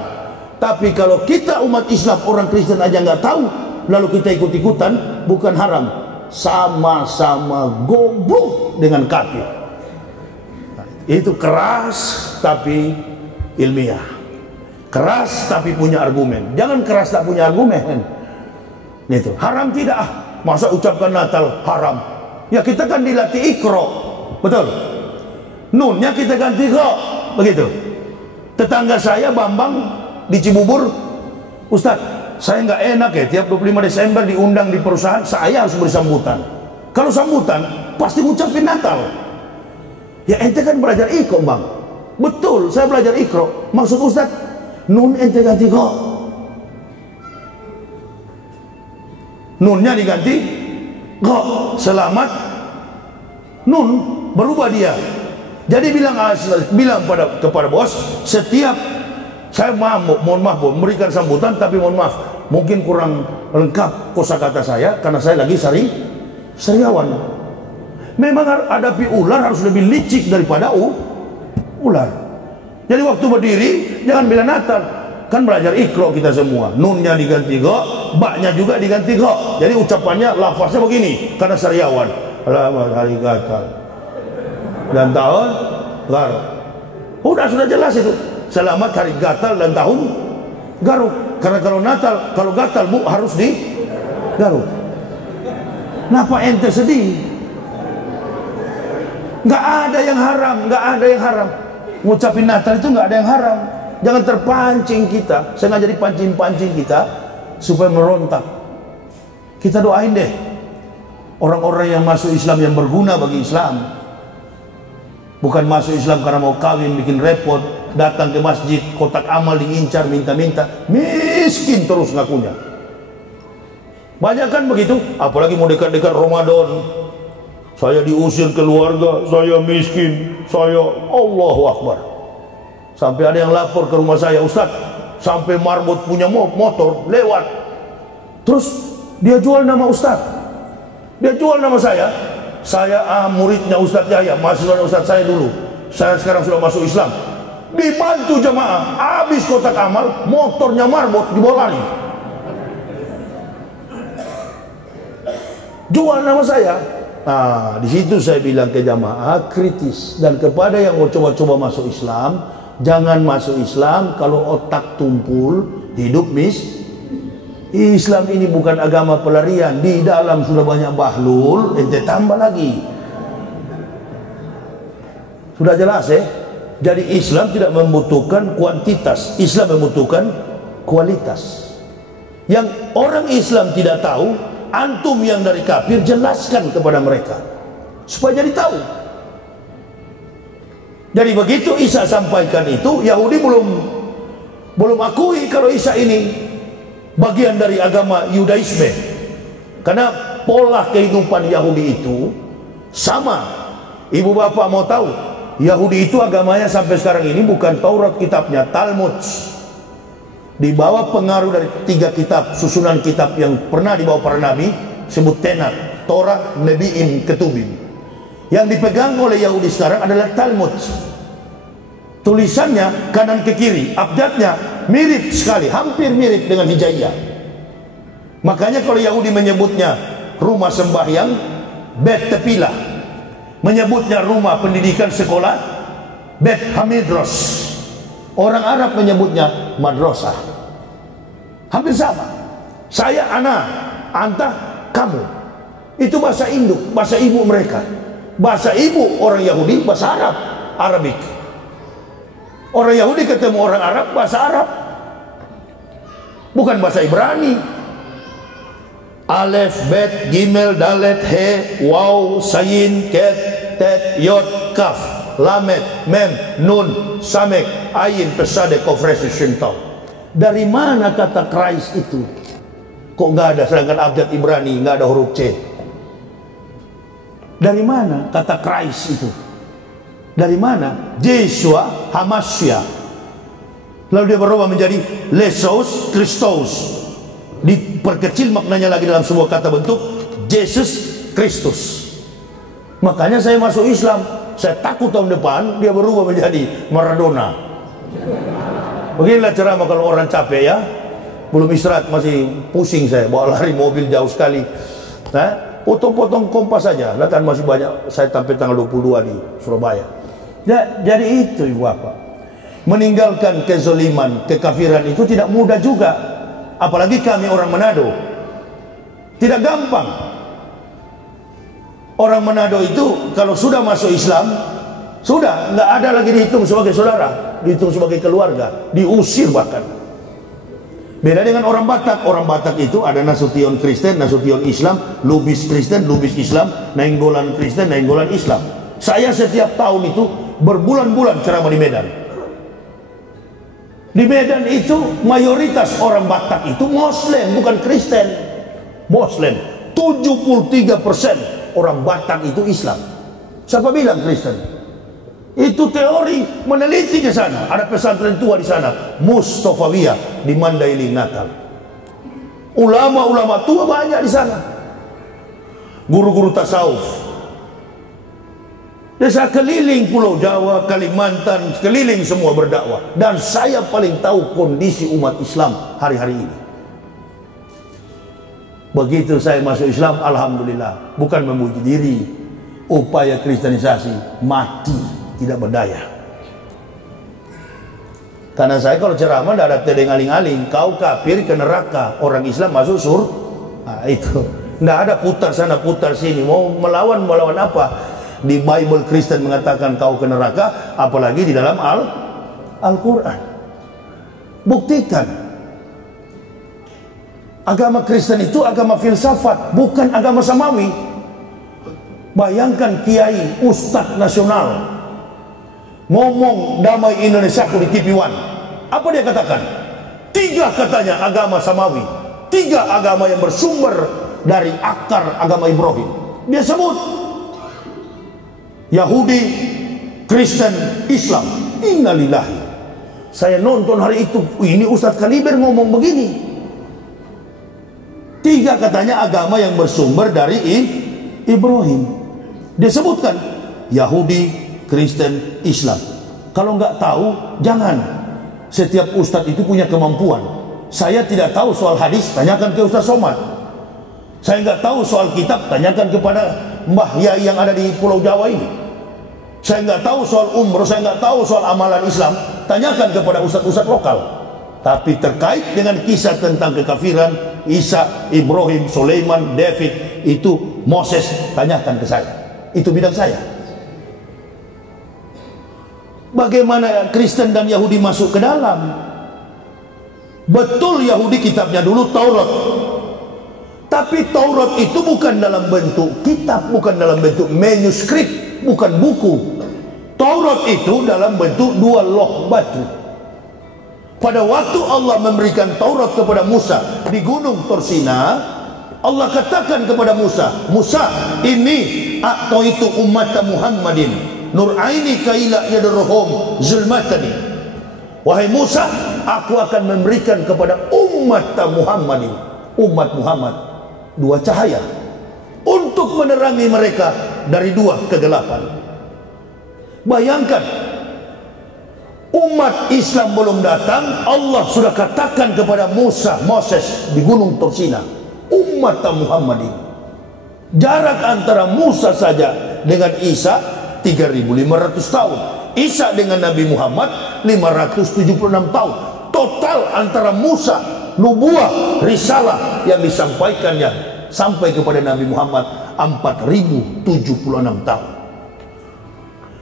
Tapi kalau kita umat Islam, orang Kristen aja nggak tahu, lalu kita ikut-ikutan, bukan haram. Sama-sama goblok dengan kafir. Itu keras tapi ilmiah, keras tapi punya argumen. Jangan keras tak punya argumen. Itu haram tidak? Masa ucapkan Natal haram? Ya kita kan dilatih Iqra, betul? Nunnya kita ganti kok, begitu. Tetangga saya Bambang di Cibubur, Ustadz, saya nggak enak ya, tiap 25 Desember diundang di perusahaan, saya harus beri sambutan. Kalau sambutan, pasti ngucapin Natal. Ya ente kan belajar Iqra, Bang. Betul, saya belajar Iqra. Maksud Ustaz, nun ente ganti kok. Nunnya diganti kok, selamat nun, berubah dia. Jadi bilang kepada bos, setiap saya mohon maaf memberikan sambutan, tapi mohon maaf mungkin kurang lengkap kosakata saya karena saya lagi sariawan. Memang hadapi ular harus lebih licik daripada Ular. Jadi waktu berdiri jangan bila Natal. Kan belajar Iqra kita semua. Nunnya diganti go, baknya juga diganti go. Jadi ucapannya, lafaznya begini. Karena sariawan. Selamat hari gatal. Dan tahun garuk. Sudah jelas itu. Selamat hari gatal dan tahun garuk. Karena kalau Natal, kalau gatal bu harus di garuk. Kenapa ente sedih? Nggak ada yang haram, nggak ada yang haram. Ngucapin Natal itu nggak ada yang haram. Jangan terpancing kita, sengaja dipancing-pancing kita supaya merontak. Kita doain deh orang-orang yang masuk Islam yang berguna bagi Islam. Bukan masuk Islam karena mau kawin, bikin repot, datang ke masjid, kotak amal diincar, minta-minta, miskin terus ngakunya. Banyak kan begitu, apalagi mau dekat-dekat Ramadan. Saya diusir keluarga, saya miskin, saya Allahu Akbar. Sampai ada yang lapor ke rumah saya, Ustaz, sampai marbot punya motor lewat. Terus dia jual nama Ustaz, dia jual nama saya. Saya muridnya Ustaz Yahya, mahasiswa Ustaz saya dulu. Saya sekarang sudah masuk Islam. Dibantu jamaah, habis kotak amal, motornya marbot dibawa lari. Jual nama saya. Nah, di situ saya bilang ke jamaah kritis, dan kepada yang mau coba-coba masuk Islam, jangan masuk Islam kalau otak tumpul, hidup Islam ini bukan agama pelarian. Di dalam sudah banyak bahlul, ente tambah lagi. Sudah jelas ya? Jadi Islam tidak membutuhkan kuantitas, Islam membutuhkan kualitas. Yang orang Islam tidak tahu, antum yang dari kafir jelaskan kepada mereka supaya jadi tahu. Jadi begitu Isa sampaikan itu, Yahudi belum akui kalau Isa ini bagian dari agama Yudaisme. Karena pola kehidupan Yahudi itu sama. Ibu bapak mau tahu, Yahudi itu agamanya sampai sekarang ini bukan Taurat kitabnya, Talmud. Di bawah pengaruh dari 3 kitab, susunan kitab yang pernah dibawa para nabi, sebut Tenat, Torah, Nebi'im, Ketubim. Yang dipegang oleh Yahudi sekarang adalah Talmud. Tulisannya kanan ke kiri, abjadnya mirip sekali, hampir mirip dengan Hijaiyah. Makanya kalau Yahudi menyebutnya rumah sembahyang, Bet Tepilah, menyebutnya rumah pendidikan sekolah, Bet Hamidros. Orang Arab menyebutnya madrasah. Hampir sama. Saya ana, anta kamu. Itu bahasa induk, bahasa ibu mereka. Bahasa ibu orang Yahudi bahasa Arab, Arabik. Orang Yahudi ketemu orang Arab bahasa Arab, bukan bahasa Ibrani. Alef, Bet, Gimel, Dalet, He, Waw, Sayin, Ket, Tet, Yod, Kaf, Lamet, Mem, Nun, Samek, Ayin, Pesade, Kofresi, Shintau. Dari mana kata Christ itu? Kok nggak ada, sedangkan abjad Ibrani nggak ada huruf C? Dari mana kata Christ itu? Dari mana? Yeshua Hamasya. Lalu dia berubah menjadi Lesos Christos. Diperkecil maknanya lagi dalam sebuah kata bentuk, Yesus Kristus. Makanya saya masuk Islam. Saya takut tahun depan dia berubah menjadi Maradona. Beginilah ceramah kalau orang capek ya. Belum istirahat masih pusing saya, bawa lari mobil jauh sekali. Nah, potong-potong Kompas saja. Lah kan masih banyak, saya sampai tanggal 22 di Surabaya. Ya, jadi itu ibu bapak. Meninggalkan kezaliman, kekafiran itu tidak mudah juga. Apalagi kami orang Manado. Tidak gampang. Orang Manado itu kalau sudah masuk Islam, sudah nggak ada lagi dihitung sebagai saudara, dihitung sebagai keluarga, diusir bahkan. Beda dengan orang Batak. Orang Batak itu ada Nasution Kristen, Nasution Islam, Lubis Kristen, Lubis Islam, Nainggolan Kristen, Nainggolan Islam. Saya setiap tahun itu berbulan-bulan ceramah di Medan. Di Medan itu mayoritas orang Batak itu Muslim, bukan Kristen. Muslim. 73% orang Batak itu Islam. Siapa bilang Kristen? Itu teori, meneliti ke sana. Ada pesantren tua di sana, Mustafawiyah di Mandailing, Natal. Ulama-ulama tua banyak di sana. Guru-guru tasawuf. Desa keliling Pulau Jawa, Kalimantan, keliling semua berdakwah. Dan saya paling tahu kondisi umat Islam hari-hari ini. Begitu saya masuk Islam, alhamdulillah, bukan memuji diri, upaya kristenisasi mati, tidak berdaya. Karena saya kalau ceramah tidak ada tedengaling-aling, kau kafir ke neraka, orang Islam masuk surga. Nah, itu tidak ada putar sana putar sini, mau melawan apa? Di Bible Kristen mengatakan kau ke neraka, apalagi di dalam Al-Quran. Buktikan. Agama Kristen itu agama filsafat, bukan agama samawi. Bayangkan kiai, ustadz nasional ngomong damai Indonesiaku di TV One. Apa dia katakan? 3 katanya agama samawi, 3 agama yang bersumber dari akar agama Ibrahim. Dia sebut Yahudi, Kristen, Islam. Innalillahi. Saya nonton hari itu, ini Ustadz Kaliber ngomong begini. 3 katanya agama yang bersumber dari Ibrahim. Dia sebutkan Yahudi, Kristen, Islam. Kalau nggak tahu, jangan. Setiap Ustadz itu punya kemampuan. Saya tidak tahu soal hadis, tanyakan ke Ustadz Somad. Saya nggak tahu soal kitab, tanyakan kepada Mbah Yai yang ada di Pulau Jawa ini. Saya nggak tahu soal umroh, saya nggak tahu soal amalan Islam, tanyakan kepada ustadz-ustadz lokal. Tapi terkait dengan kisah tentang kekafiran Isa, Ibrahim, Sulaiman, David, itu Moses, tanyakan ke saya. Itu bidang saya. Bagaimana Kristen dan Yahudi masuk ke dalam? Betul Yahudi kitabnya dulu Taurat. Tapi Taurat itu bukan dalam bentuk kitab, bukan dalam bentuk manuskrip, bukan buku. Taurat itu dalam bentuk 2 loh batu. Pada waktu Allah memberikan Taurat kepada Musa di gunung Torsina, Allah katakan kepada Musa, Musa, ini atau itu umat Muhammadin nuraini kaila yadruhum zulmatani. Wahai Musa, aku akan memberikan kepada umat Muhammadin, umat Muhammad, 2 cahaya untuk menerangi mereka dari 2 kegelapan. Bayangkan, umat Islam belum datang, Allah sudah katakan kepada Moses di gunung Torsina, umat Muhammadin. Jarak antara Musa saja dengan Isa 3.500 tahun. Isa dengan Nabi Muhammad 576 tahun. Total antara Musa, nubuah, risalah yang disampaikannya sampai kepada Nabi Muhammad 4.076 tahun.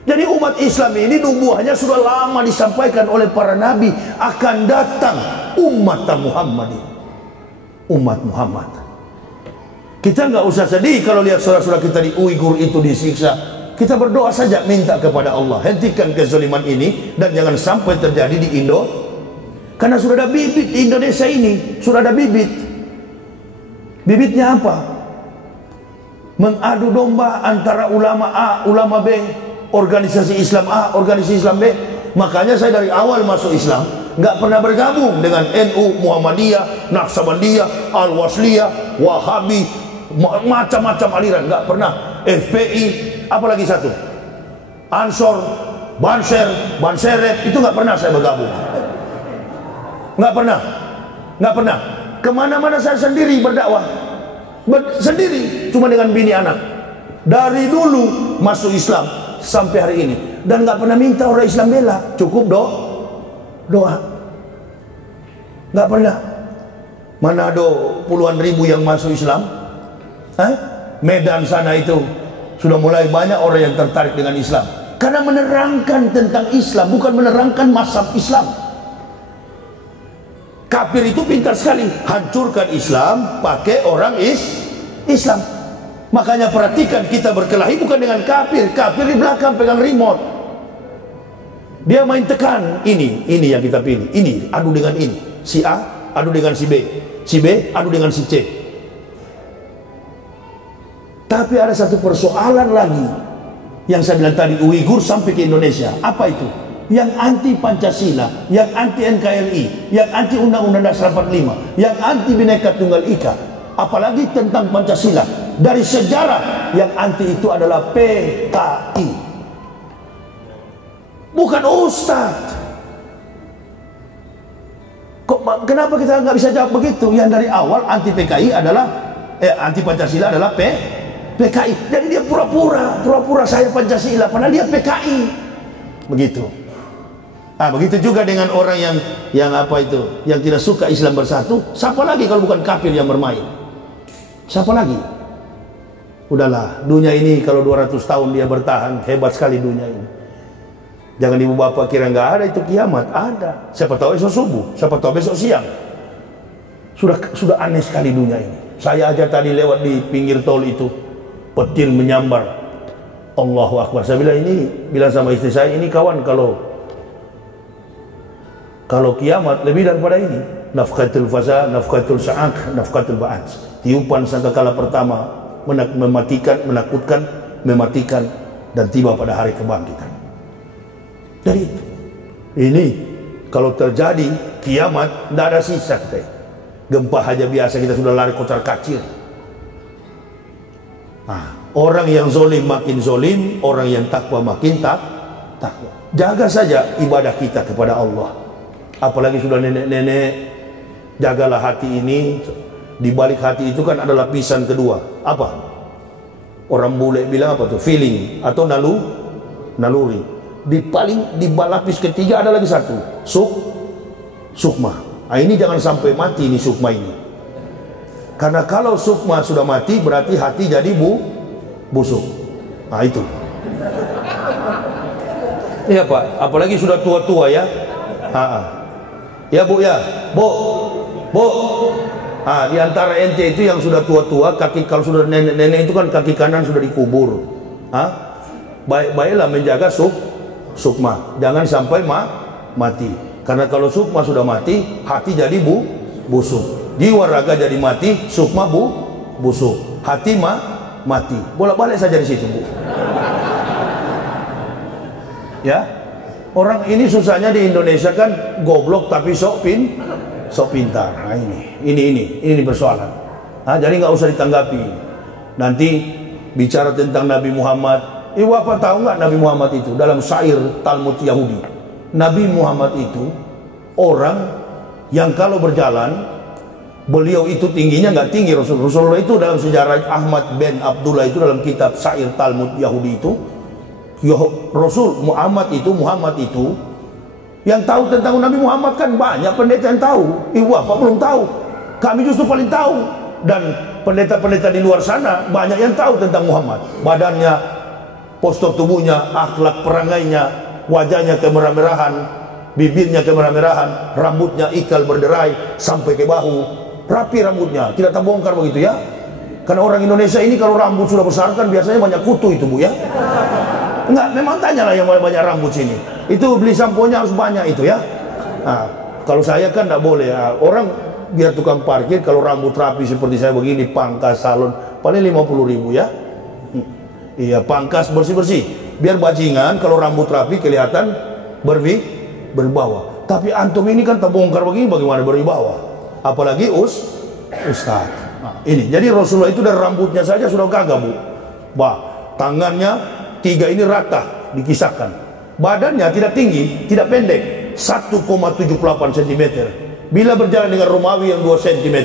Jadi umat Islam ini nubuahnya sudah lama disampaikan oleh para nabi, akan datang umat Muhammadin, umat Muhammad. Kita nggak usah sedih kalau lihat saudara-saudara kita di Uighur itu disiksa. Kita berdoa saja, minta kepada Allah, hentikan kezaliman ini dan jangan sampai terjadi di Indo. Karena sudah ada bibit di Indonesia ini, sudah ada bibit. Bibitnya apa? Mengadu domba antara ulama A, ulama B, organisasi Islam A, organisasi Islam B. Makanya saya dari awal masuk Islam nggak pernah bergabung dengan NU, Muhammadiyah, Naqsabandiyah, Al-Wasliyah, Wahabi, macam-macam aliran, nggak pernah. FPI, apalagi satu, Ansor, Banser, Banseret, itu nggak pernah saya bergabung. Nggak pernah. Kemana-mana saya sendiri berdakwah, sendiri, cuma dengan bini anak. Dari dulu masuk Islam sampai hari ini, dan nggak pernah minta orang Islam bela, cukup doa. Nggak pernah. Mana ada puluhan ribu yang masuk Islam? Medan sana itu sudah mulai banyak orang yang tertarik dengan Islam karena menerangkan tentang Islam, bukan menerangkan mazhab Islam. Kafir itu pintar sekali, hancurkan Islam pakai orang Islam. Makanya perhatikan, kita berkelahi bukan dengan kafir. Kafir di belakang pegang remote, dia main tekan, ini yang kita pilih, ini adu dengan ini, si A adu dengan si B adu dengan si C. Tapi ada satu persoalan lagi yang saya bilang tadi, Uighur sampai ke Indonesia. Apa itu? Yang anti Pancasila, yang anti NKRI, yang anti Undang-Undang Dasar 45, yang anti Bhinneka Tunggal Ika, apalagi tentang Pancasila. Dari sejarah yang anti itu adalah PKI, bukan ustadz. Kenapa kita nggak bisa jawab begitu? Yang dari awal anti PKI adalah anti Pancasila adalah PKI. Jadi dia pura-pura saya Pancasila padahal dia PKI. Begitu. Begitu juga dengan orang yang apa itu, yang tidak suka Islam bersatu. Siapa lagi kalau bukan kafir yang bermain? Siapa lagi? Udahlah, dunia ini kalau 200 tahun dia bertahan, hebat sekali dunia ini. Jangan ibu bapak kira nggak ada itu kiamat, ada. Siapa tahu esok subuh, siapa tahu besok siang. Sudah aneh sekali dunia ini. Saya aja tadi lewat di pinggir tol itu, petir menyambar. Allahu Akbar. Saya bilang sama istri saya, ini kawan kalau kiamat lebih daripada ini. Nafkatul fasa, nafkatul sa'ak, nafkatul ba'at. Tiupan sangkakala pertama mematikan, menakutkan, mematikan, dan tiba pada hari kebangkitan. Dari itu, ini kalau terjadi kiamat, tidak ada sisa kita. Gempa aja biasa kita sudah lari kocar kacir. Orang yang zolim makin zolim, orang yang takwa makin takwa. Jaga saja ibadah kita kepada Allah. Apalagi sudah nenek-nenek, jagalah hati ini. Di balik hati itu kan ada lapisan kedua. Apa? Orang bule bilang apa tuh? Feeling atau naluri. Di lapis ketiga ada lagi satu, sukma. Ini jangan sampai mati ini sukma ini. Karena kalau sukma sudah mati berarti hati jadi busuk. Itu. Iya Pak, apalagi sudah tua-tua ya. Ya Bu ya, Bu. Di antara ente itu yang sudah tua-tua, kalau sudah nenek-nenek itu kan kaki kanan sudah dikubur. Baiklah menjaga sukma, jangan sampai mati. Karena kalau sukma sudah mati, hati jadi busuk. Jiwa raga jadi mati, sukma busuk. Hati mati. Bolak-balik saja di situ, Bu. Ya. Orang ini susahnya di Indonesia kan goblok tapi sok pintar. Ini persoalan. Jadi nggak usah ditanggapi. Nanti bicara tentang Nabi Muhammad. Ibu apa tahu nggak Nabi Muhammad itu dalam syair Talmud Yahudi? Nabi Muhammad itu orang yang kalau berjalan, beliau itu tingginya nggak tinggi Rasulullah itu dalam sejarah Ahmad bin Abdullah itu dalam kitab syair Talmud Yahudi itu, Muhammad itu yang tahu tentang Nabi Muhammad kan banyak pendeta yang tahu. Ibu apa belum tahu? Kami justru paling tahu. Dan pendeta-pendeta di luar sana banyak yang tahu tentang Muhammad. Badannya, postur tubuhnya, akhlak perangainya, wajahnya kemerah-merahan, bibirnya kemerah-merahan, rambutnya ikal berderai sampai ke bahu, rapi rambutnya, tidak terbongkar begitu ya. Karena orang Indonesia ini kalau rambut sudah besar kan biasanya banyak kutu itu Bu ya. Enggak, memang tanyalah yang banyak rambut sini. Itu beli samponya harus banyak itu ya. Kalau saya kan tidak boleh. Orang biar tukang parkir kalau rambut rapi seperti saya begini, pangkas salon paling 50.000 ya. Iya, pangkas bersih-bersih. Biar bajingan kalau rambut rapi kelihatan berwibawa. Tapi antum ini kan terbongkar begini bagaimana berwibawa? Apalagi ustaz. Ini. Jadi Rasulullah itu dari rambutnya saja sudah gagah Bu. Tangannya 3 ini rata dikisahkan. Badannya tidak tinggi, tidak pendek, 1,78 cm. Bila berjalan dengan Romawi yang 2 cm,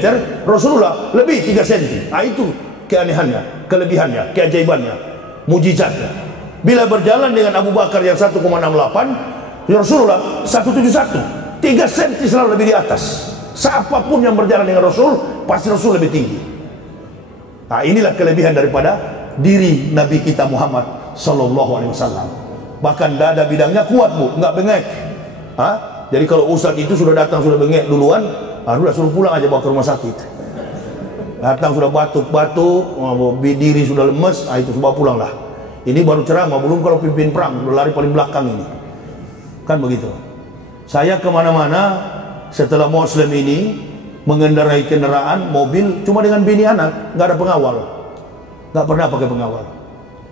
Rasulullah lebih 3 cm. Itu keanehannya, kelebihannya, keajaibannya, mujizatnya. Bila berjalan dengan Abu Bakar yang 1,68, Rasulullah 1,71, 3 cm selalu lebih di atas. Siapapun yang berjalan dengan Rasul, pasti Rasul lebih tinggi. Inilah kelebihan daripada diri Nabi kita Muhammad Sallallahu Alaihi Wasallam. Bahkan dada bidangnya kuat Bu, nggak bengek. Jadi kalau ustadz itu sudah datang sudah bengek duluan, sudah suruh pulang aja bawa ke rumah sakit. Datang sudah batuk-batuk, diri sudah lemes, itu bawa pulang lah. Ini baru ceramah, belum kalau pimpin perang, udah lari paling belakang ini. Kan begitu. Saya kemana-mana setelah Muslim ini mengendarai kendaraan, mobil cuma dengan bini anak, nggak ada pengawal, nggak pernah pakai pengawal.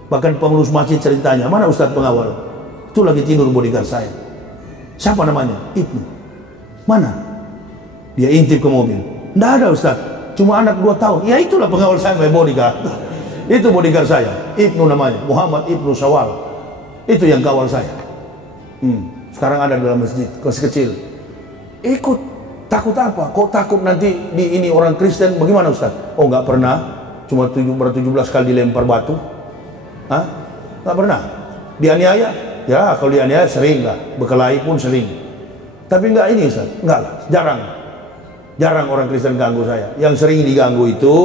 Bahkan pengurus masjid ceritanya, mana ustadz pengawal? Itu lagi tidur bodyguard saya. Siapa namanya? Ibnu. Mana? Dia intip ke mobil. Nggak ada ustadz, cuma anak 2 tahun. Ya itulah pengawal saya, bodyguard. Itu bodyguard saya, Ibnu namanya, Muhammad Ibnu Syawal. Itu yang kawal saya. Sekarang ada dalam masjid, kelas kecil. Ikut, takut apa? Kok takut nanti di ini orang Kristen? Bagaimana Ustaz? Oh nggak pernah, cuma 17 kali dilempar batu. Hah? Nggak pernah. Dianiaya? Ya kalau dianiaya sering lah, berkelahi pun sering. Tapi nggak ini Ustaz, nggak lah, jarang orang Kristen ganggu saya. Yang sering diganggu itu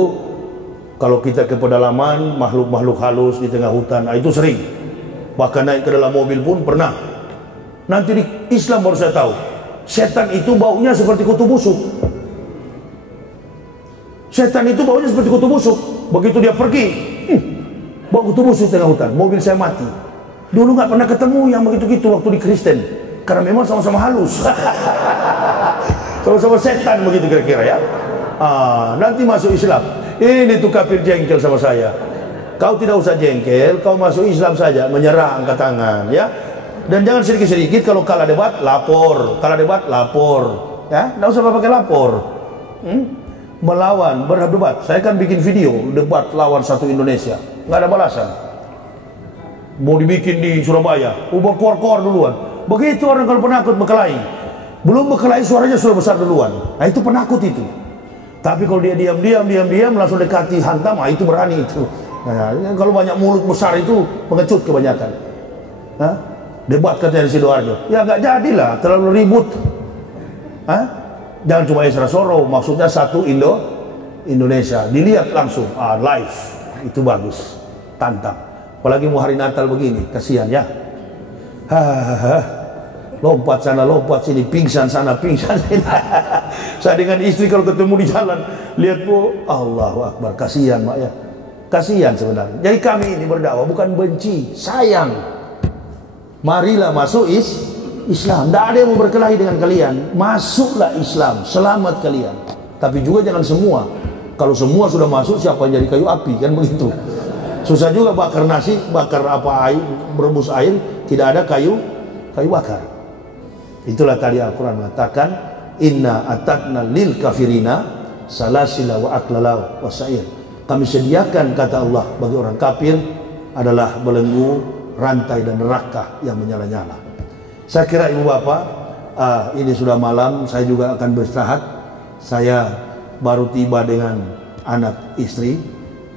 kalau kita ke pedalaman, makhluk-makhluk halus di tengah hutan, itu sering. Bahkan naik ke dalam mobil pun pernah. Nanti di Islam baru saya tahu, setan itu baunya seperti kutu busuk. Setan itu baunya seperti kutu busuk. Begitu dia pergi, bau kutu busuk tengah hutan, mobil saya mati. Dulu nggak pernah ketemu yang begitu-gitu waktu di Kristen, karena memang sama-sama halus. Sama-sama setan begitu kira-kira ya. Nanti masuk Islam, ini tuh kafir jengkel sama saya. Kau tidak usah jengkel, kau masuk Islam saja, menyerah, angkat tangan ya. Dan jangan sedikit-sedikit kalau kalah debat lapor, ya. Tidak usah pakai lapor. Melawan, berdebat. Saya kan bikin video debat lawan satu Indonesia, nggak ada balasan. Mau dibikin di Surabaya, ubah kor-kor duluan. Begitu orang kalau penakut berkelahi, belum berkelahi suaranya sudah besar duluan. Nah itu penakut itu. Tapi kalau dia diam langsung dekati hantam, itu berani itu. Nah, kalau banyak mulut besar itu pengecut kebanyakan. Debat katanya di Sidoarjo, ya nggak jadilah, terlalu ribut. Jangan cuma Esra Soro, maksudnya satu Indonesia, dilihat langsung, live, itu bagus, tantang. Apalagi mau hari Natal begini, kasihan ya. Lompat sana, lompat sini, pingsan sana, pingsan sini. Saya dengan istri kalau ketemu di jalan, lihat po, Allahu Akbar, kasihan mak ya, kasihan sebenarnya. Jadi kami ini berdakwah bukan benci, sayang. Marilah masuk Islam. Tidak ada yang mau berkelahi dengan kalian. Masuklah Islam, selamat kalian. Tapi juga jangan semua. Kalau semua sudah masuk, siapa yang jadi kayu api, kan begitu. Susah juga bakar nasi, bakar apa air, berebus air, tidak ada kayu bakar. Itulah tadi Al-Quran mengatakan, Inna atatna lil kafirina salasila wa aklala wa sa'ir. Kami sediakan, kata Allah, bagi orang kafir adalah belenggu, rantai dan neraka yang menyala-nyala. Saya kira ibu bapak, ini sudah malam, saya juga akan beristirahat. Saya baru tiba dengan anak istri,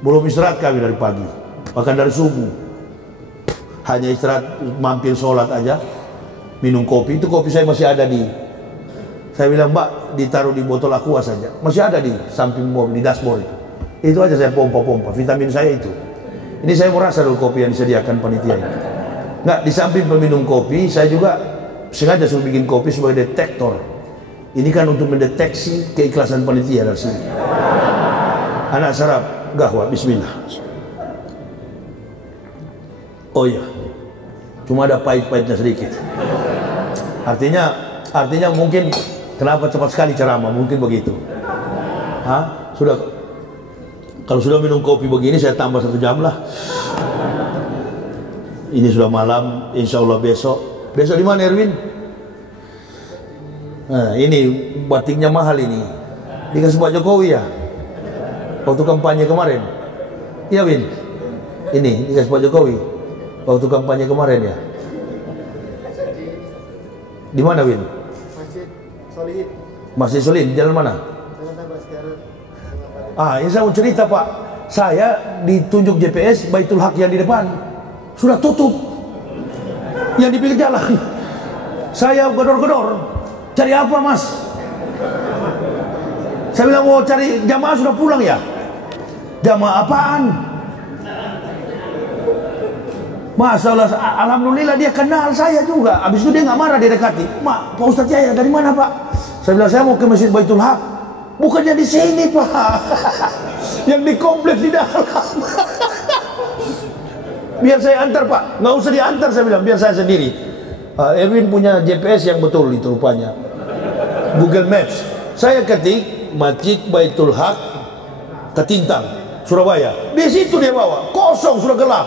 belum istirahat kami dari pagi, bahkan dari subuh. Hanya istirahat, mampir sholat aja, minum kopi. Itu kopi saya masih ada saya bilang mbak, ditaruh di botol aqua saja, masih ada di samping mobil, di dashboard itu aja saya pompa vitamin saya itu. Ini saya merasa dulu kopi yang disediakan panitia ini. Nggak, di samping peminum kopi, saya juga sengaja suruh bikin kopi sebagai detektor. Ini kan untuk mendeteksi keikhlasan panitia dari sini. Anak sarap, gahwa, bismillah. Oh iya, cuma ada pahit-pahitnya sedikit. Artinya mungkin kenapa cepat sekali ceramah, mungkin begitu. Kalau sudah minum kopi begini, saya tambah 1 jam lah. Ini sudah malam, insya Allah besok di mana Erwin? Nah, ini batiknya mahal ini, dikasih Pak Jokowi ya, waktu kampanye kemarin. Iya Win, ini dikasih Pak Jokowi waktu kampanye kemarin ya. Di mana Win? Masjid Solihin, jalan mana? Ini saya mau cerita Pak, saya ditunjuk GPS Baitul Haq yang di depan sudah tutup, yang di pinggir jalan. Saya gedor-gedor, cari apa mas? Saya bilang mau cari jamaah, sudah pulang ya. Jamaah apaan? Masalah, alhamdulillah dia kenal saya juga. Habis itu dia nggak marah, dia dekati. Pak Ustadz Yahya dari mana Pak? Saya bilang saya mau ke Masjid Baitul Haq. Bukannya di sini Pak, yang di kompleks di dalam. Biar saya antar Pak, nggak usah diantar, saya bilang, biar saya sendiri. Erwin punya GPS yang betul itu rupanya, Google Maps. Saya ketik Masjid Baitul Haq Ketintang, Surabaya. Di situ dia bawa, kosong, sudah gelap.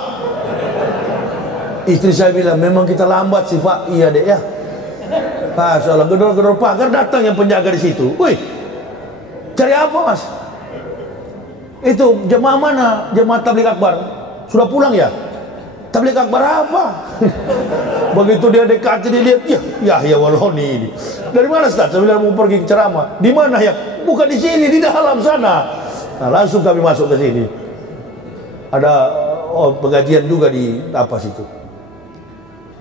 Istri saya bilang, memang kita lambat sih Pak. Iya deh ya. Soalnya gedor-gedor pagar, datang yang penjaga di situ. Wih, cari apa mas? Itu jemaah mana? Jemaah Tabligh Akbar. Sudah pulang ya? Tabligh Akbar apa? Begitu dia dekat, dia lihat, ya Walhoni ini. Dari mana Ustaz? Saya bilang mau pergi ke ceramah. Di mana ya? Bukan di sini, di dalam sana. Nah, langsung kami masuk ke sini. Ada pengajian juga di apa situ.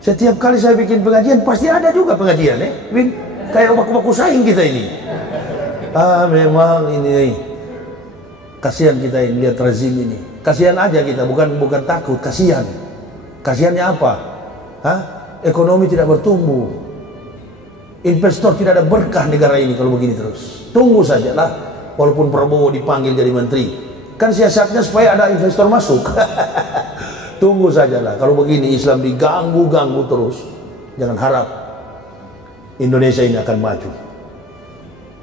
Setiap kali saya bikin pengajian pasti ada juga pengajian, kayak baku-baku saing kita ini. Memang ini kasihan kita ini lihat rezim ini. Kasihan aja kita, bukan takut, kasihan. Kasihannya apa? Ekonomi tidak bertumbuh. Investor tidak ada berkah negara ini kalau begini terus. Tunggu sajalah, walaupun Prabowo dipanggil jadi menteri, kan siasatnya supaya ada investor masuk. Tunggu sajalah, kalau begini Islam diganggu-ganggu terus, jangan harap Indonesia ini akan maju.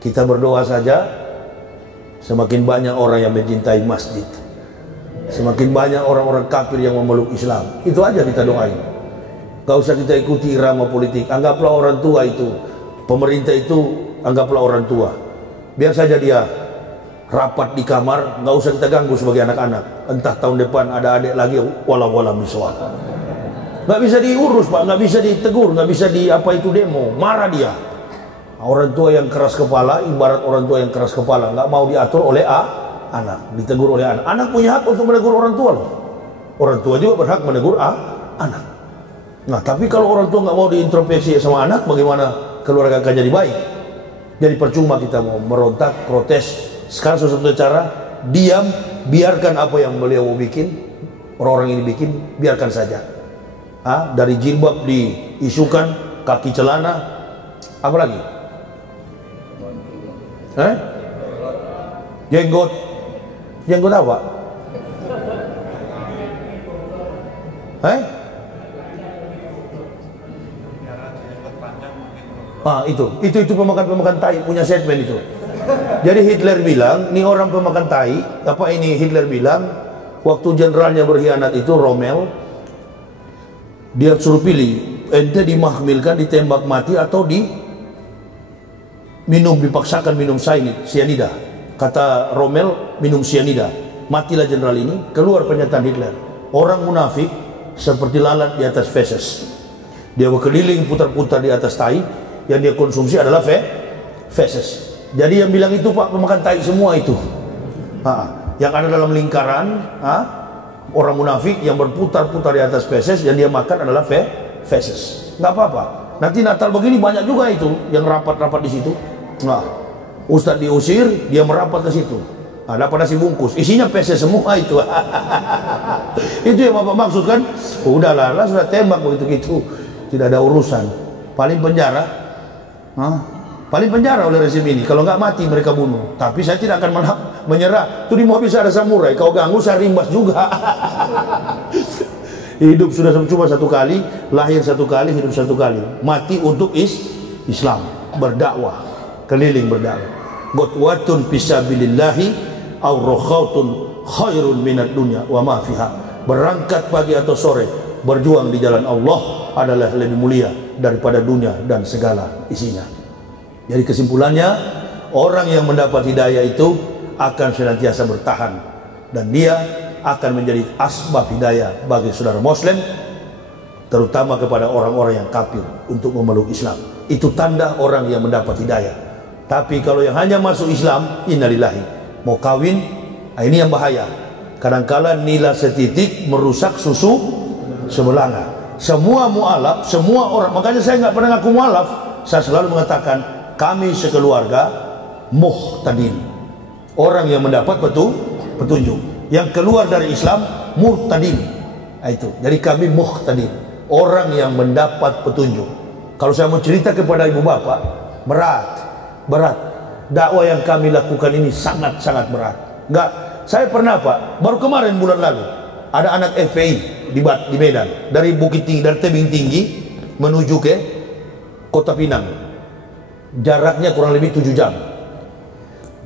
Kita berdoa saja, semakin banyak orang yang mencintai masjid, semakin banyak orang-orang kafir yang memeluk Islam. Itu aja kita doain. Gak usah kita ikuti irama politik. Anggaplah orang tua itu, pemerintah itu, anggaplah orang tua. Biar saja dia rapat di kamar, nggak usah kita ganggu sebagai anak-anak. Entah tahun depan ada adik lagi, walau miswal. Nggak bisa diurus Pak, nggak bisa ditegur, nggak bisa demo, marah dia. Orang tua yang keras kepala, ibarat orang tua yang keras kepala, nggak mau diatur oleh anak, ditegur oleh anak. Anak punya hak untuk menegur orang tua loh. Orang tua juga berhak menegur anak. Nah, tapi kalau orang tua nggak mau diintrospeksi sama anak, bagaimana keluarga akan jadi baik? Jadi percuma kita mau merontak, protes. Sekarang satu cara, diam, biarkan apa yang beliau bikin, orang-orang ini bikin, biarkan saja. Dari jilbab diisukan, kaki celana, apa lagi? Jenggot apa? Itu pemakan tai punya segmen itu. Jadi Hitler bilang, ini orang pemakan tai, Hitler bilang, waktu jenderalnya berkhianat itu Rommel, dia suruh pilih, ente dimahmilkan, ditembak mati atau dipaksakan minum cyanida. Kata Rommel, minum cyanida. Matilah jenderal ini. Keluar pernyataan Hitler, orang munafik seperti lalat di atas feses. Dia berkeliling putar-putar di atas tai, yang dia konsumsi adalah feses. Jadi yang bilang itu Pak, pemakan tai semua itu. Yang ada dalam lingkaran orang munafik yang berputar-putar di atas feses, yang dia makan adalah feses. Nggak apa-apa. Nanti Natal begini banyak juga itu yang rapat-rapat di situ. Ustadz diusir, dia merapat ke situ. Dapat nasi bungkus, isinya feses semua itu. Itu yang Bapak maksud kan? Udahlah, sudah tembak begitu-gitu, tidak ada urusan. Paling penjara. Paling penjara oleh rezim ini. Kalau nggak mati mereka bunuh. Tapi saya tidak akan menyerah. Tuh di mobil saya ada samurai. Kau ganggu saya rimbas juga. Hidup sudah cuma satu kali, lahir satu kali, hidup satu kali. Mati untuk Islam, berdakwah, keliling berdakwah. Gotwatun fisabilillahi aw rakhautun khairun minad dunya wa ma fiha. Berangkat pagi atau sore, berjuang di jalan Allah adalah lebih mulia daripada dunia dan segala isinya. Jadi kesimpulannya, orang yang mendapat hidayah itu akan senantiasa bertahan, dan dia akan menjadi asbab hidayah bagi saudara muslim, terutama kepada orang-orang yang kafir, untuk memeluk Islam. Itu tanda orang yang mendapat hidayah. Tapi kalau yang hanya masuk Islam, innalillahi, mau kawin, ini yang bahaya. Kadang-kala nila setitik merusak susu sebelanga. Semua mu'alaf, semua orang, makanya saya nggak pernah ngaku mu'alaf. Saya selalu mengatakan, kami sekeluarga muhtadin, orang yang mendapat petunjuk. Yang keluar dari Islam murtadin. Itu. Jadi kami muhtadin, orang yang mendapat petunjuk. Kalau saya mau cerita kepada ibu bapak, berat. Dakwah yang kami lakukan ini sangat-sangat berat. Enggak, saya pernah Pak, baru kemarin bulan lalu, ada anak FPI di Medan, dari Bukit Tinggi, dari tebing tinggi menuju ke Kota Pinang, jaraknya kurang lebih 7 jam.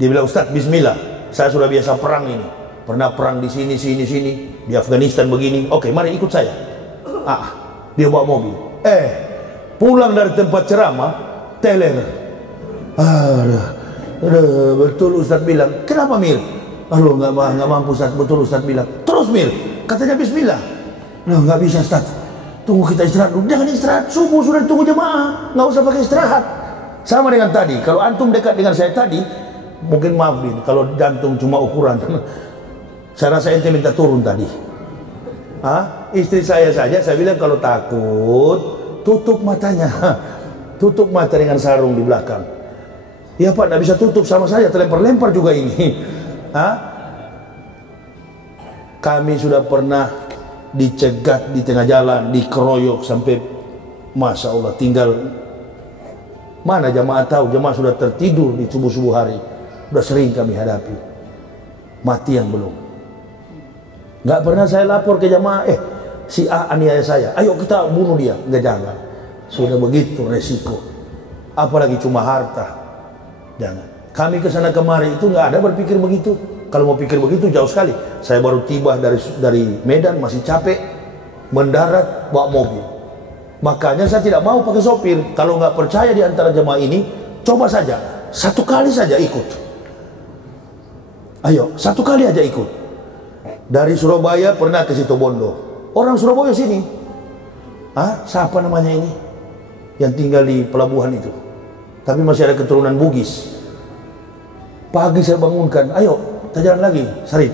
Dia bilang, Ustadz, bismillah, saya sudah biasa perang ini, pernah perang di sini, di Afghanistan begini. Oke, mari ikut saya. Dia bawa mobil. Pulang dari tempat ceramah, teler. Betul Ustadz bilang. Kenapa Mir? Nggak mampu Ustadz. Betul Ustadz bilang. Terus Mir, katanya bismillah. Nggak bisa Ustadz. tunggu kita istirahat dulu. Jangan istirahat, subuh sudah tunggu jemaah, nggak usah pakai istirahat. Sama dengan tadi, kalau antum dekat dengan saya tadi, mungkin maaf ini, kalau jantung cuma ukuran, saya rasa ente minta turun tadi. Istri saya saja, saya bilang kalau takut, tutup matanya, tutup mata dengan sarung di belakang. Ya Pak, tidak bisa tutup sama saya, terlempar-lempar juga ini. Kami sudah pernah dicegat di tengah jalan, dikeroyok sampai, Masya Allah, tinggal mana jamaah tahu, jamaah sudah tertidur di subuh-subuh hari. Sudah sering kami hadapi, mati yang belum. Nggak pernah saya lapor ke jamaah, si A aniaya saya, ayo kita bunuh dia. Nggak, jangan. Sudah begitu resiko, apalagi cuma harta. Jangan. Kami kesana kemari itu nggak ada berpikir begitu. Kalau mau pikir begitu jauh sekali. Saya baru tiba dari Medan, masih capek, mendarat bawa mobil. Makanya saya tidak mau pakai sopir. Kalau nggak percaya di antara jemaah ini, coba saja, satu kali saja ikut. Ayo, satu kali aja ikut. Dari Surabaya pernah ke Situbondo. Orang Surabaya sini. Siapa namanya ini? Yang tinggal di pelabuhan itu. Tapi masih ada keturunan Bugis. Pagi saya bangunkan, ayo, kita jalan lagi, Sarip.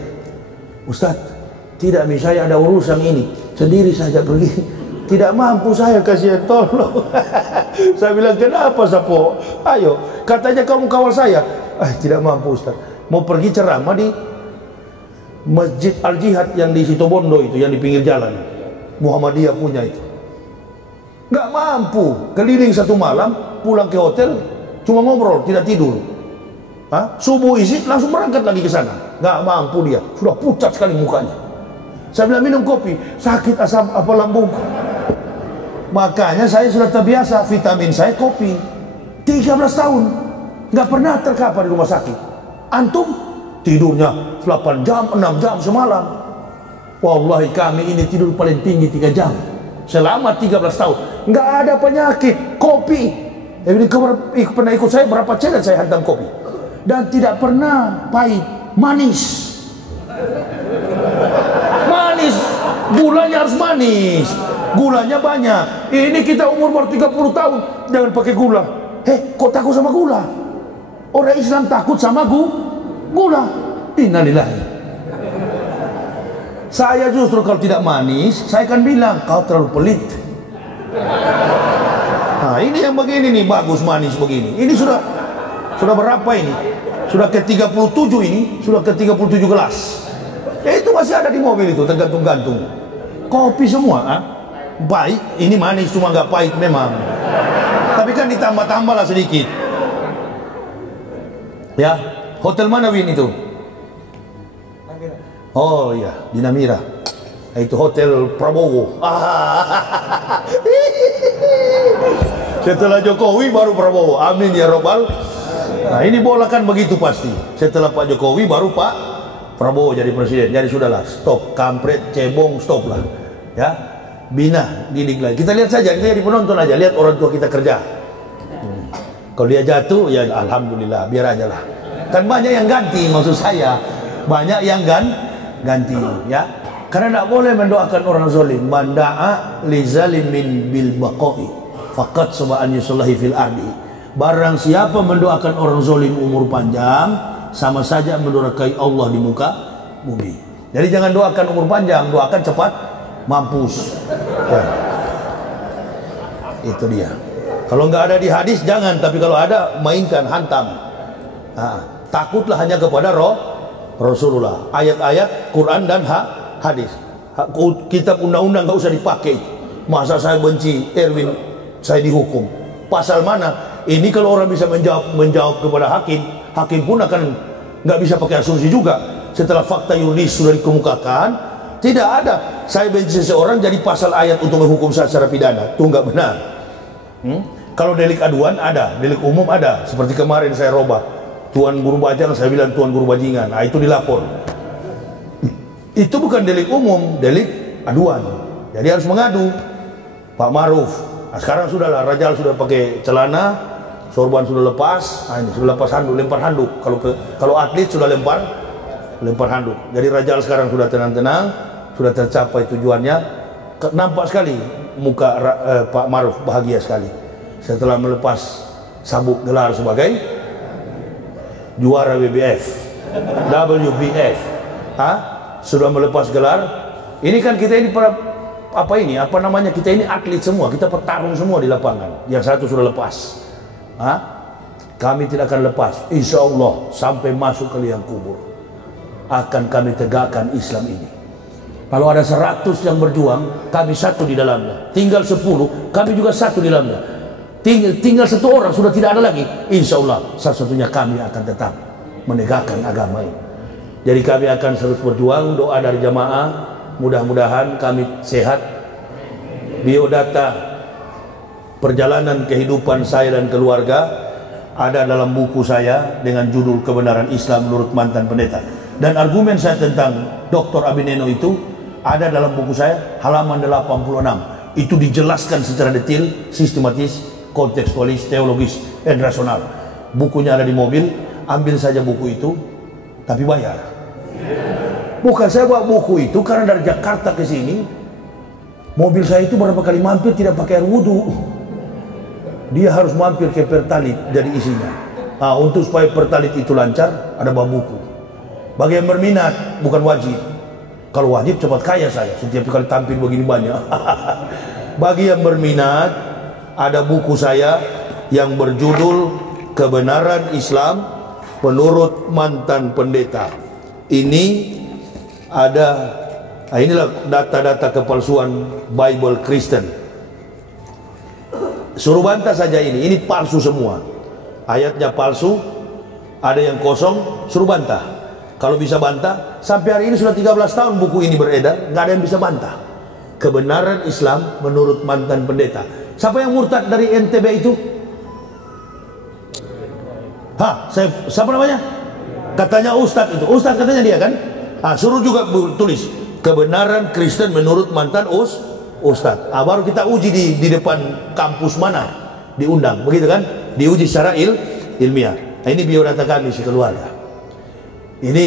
Ustadz, tidak, saya ada urusan ini, sendiri saja pergi. Tidak mampu saya, kasihan, tolong. Saya bilang, kenapa Sapo? Ayo, katanya kamu kawal saya. Tidak mampu Ustadz. Mau pergi ceramah di Masjid Al-Jihad yang di Situbondo itu, yang di pinggir jalan. Muhammadiyah punya itu. Nggak mampu, keliling satu malam, pulang ke hotel, cuma ngobrol, tidak tidur. Subuh isi langsung berangkat lagi ke sana. Nggak mampu dia, sudah pucat sekali mukanya. Saya bilang minum kopi, sakit asam apa lambung. Makanya saya sudah terbiasa, vitamin saya kopi. 13 tahun nggak pernah terkapar di rumah sakit. Antum tidurnya 8 jam, 6 jam semalam. Wallahi kami ini tidur paling tinggi 3 jam selama 13 tahun. Nggak ada penyakit, kopi. Pernah ikut saya berapa channel saya hantam kopi. Dan tidak pernah pahit, manis. Manis, gulanya harus manis. Gulanya banyak. Ini kita umur baru 30 tahun, jangan pakai gula. Kok takut sama gula? Orang Islam takut sama gula. Innalillahi. Saya justru kalau tidak manis, saya akan bilang, kau terlalu pelit. Nah, ini yang begini nih, bagus manis begini. Ini sudah berapa ini? Sudah ke 37 ini, sudah ke 37 gelas. Itu masih ada di mobil itu, tergantung-gantung. Kopi semua, baik, ini manis cuma nggak pahit memang. Tapi kan ditambah-tambah lah sedikit. Ya, hotel mana Win itu? Oh iya, di Namira. Itu hotel Prabowo. Setelah Jokowi baru Prabowo. Amin ya robbal. Nah ini bola kan begitu pasti. Setelah Pak Jokowi baru Pak Prabowo jadi presiden. Jadi sudahlah, stop, kampret, cebong, stop lah. Ya, bina, didik lagi. Kita lihat saja, kita jadi penonton aja. Lihat orang tua kita kerja. Kalau dia jatuh, ya alhamdulillah, biar aja lah. Kan banyak yang ganti, maksud saya. Banyak yang ganti, ya. Karena tidak boleh mendoakan orang zalim. Man da'a li zalimin bil baqai faqad sab'an yusallahi fil ardi. Barang siapa mendoakan orang zalim umur panjang, sama saja mendoakan Allah di muka bumi. Jadi jangan doakan umur panjang, doakan cepat mampus. Ya. Itu dia. Kalau nggak ada di hadis jangan, tapi kalau ada mainkan, hantam. Takutlah hanya kepada Rasulullah. Ayat-ayat Quran dan hadis. Kitab undang-undang nggak usah dipakai. Masa saya benci Erwin, saya dihukum. Pasal mana? Ini kalau orang bisa menjawab kepada hakim, hakim pun akan nggak bisa pakai asumsi juga. Setelah fakta yuridis sudah dikemukakan, tidak ada saya benci seseorang jadi pasal ayat untuk menghukum saya secara pidana. Itu nggak benar. Kalau delik aduan ada, delik umum ada. Seperti kemarin saya robah, Tuan Guru Bajang, saya bilang Tuan Guru Bajingan. Nah itu dilapor. Itu bukan delik umum, delik aduan. Jadi harus mengadu. Pak Maruf. Nah, sekarang sudahlah, Rajal sudah pakai celana. Sorban sudah lepas, ini sudah lepas handuk, lempar handuk. Kalau atlet sudah lempar handuk. Jadi Rajal sekarang sudah tenang-tenang, sudah tercapai tujuannya. Nampak sekali muka Pak Maruf bahagia sekali setelah melepas sabuk gelar sebagai juara WBF, WBF. Sudah melepas gelar. Ini kan kita ini para apa namanya, kita ini atlet semua, kita petarung semua di lapangan. Yang satu sudah lepas. Kami tidak akan lepas, insya Allah sampai masuk ke liang kubur akan kami tegakkan Islam ini. Kalau ada 100 yang berjuang, kami satu di dalamnya. Tinggal 10, kami juga satu di dalamnya. Tinggal 1 orang sudah tidak ada lagi, insya Allah satu-satunya kami akan tetap menegakkan agama ini. Jadi kami akan terus berjuang. Doa dari jamaah, mudah-mudahan kami sehat. Biodata perjalanan kehidupan saya dan keluarga ada dalam buku saya dengan judul Kebenaran Islam Menurut Mantan Pendeta. Dan argumen saya tentang Dr. Abineno itu ada dalam buku saya halaman 86. Itu dijelaskan secara detail, sistematis, kontekstualis, teologis, dan rasional. Bukunya ada di mobil, ambil saja buku itu, tapi bayar. Bukan saya bawa buku itu karena dari Jakarta ke sini, mobil saya itu berapa kali mampir tidak pakai air wudhu. Dia harus mampir ke Pertalit dari isinya. Untuk supaya Pertalit itu lancar, ada bawa buku. Bagi yang berminat, bukan wajib. Kalau wajib cepat kaya saya, setiap kali tampil begini banyak. Bagi yang berminat, ada buku saya yang berjudul Kebenaran Islam Menurut Mantan Pendeta. Ini ada, inilah data-data kepalsuan Bible Kristen. Suruh bantah saja ini palsu semua. Ayatnya palsu, ada yang kosong, suruh bantah. Kalau bisa bantah, sampai hari ini sudah 13 tahun buku ini beredar, nggak ada yang bisa bantah. Kebenaran Islam Menurut Mantan Pendeta. Siapa yang murtad dari NTB itu? Siapa namanya? Katanya Ustadz itu. Ustadz katanya dia kan? Suruh juga tulis Kebenaran Kristen Menurut Mantan Ustadz. Baru kita uji di depan kampus mana diundang, begitu kan? Diuji secara ilmiah. Ini biodata kami sekeluarga. Ini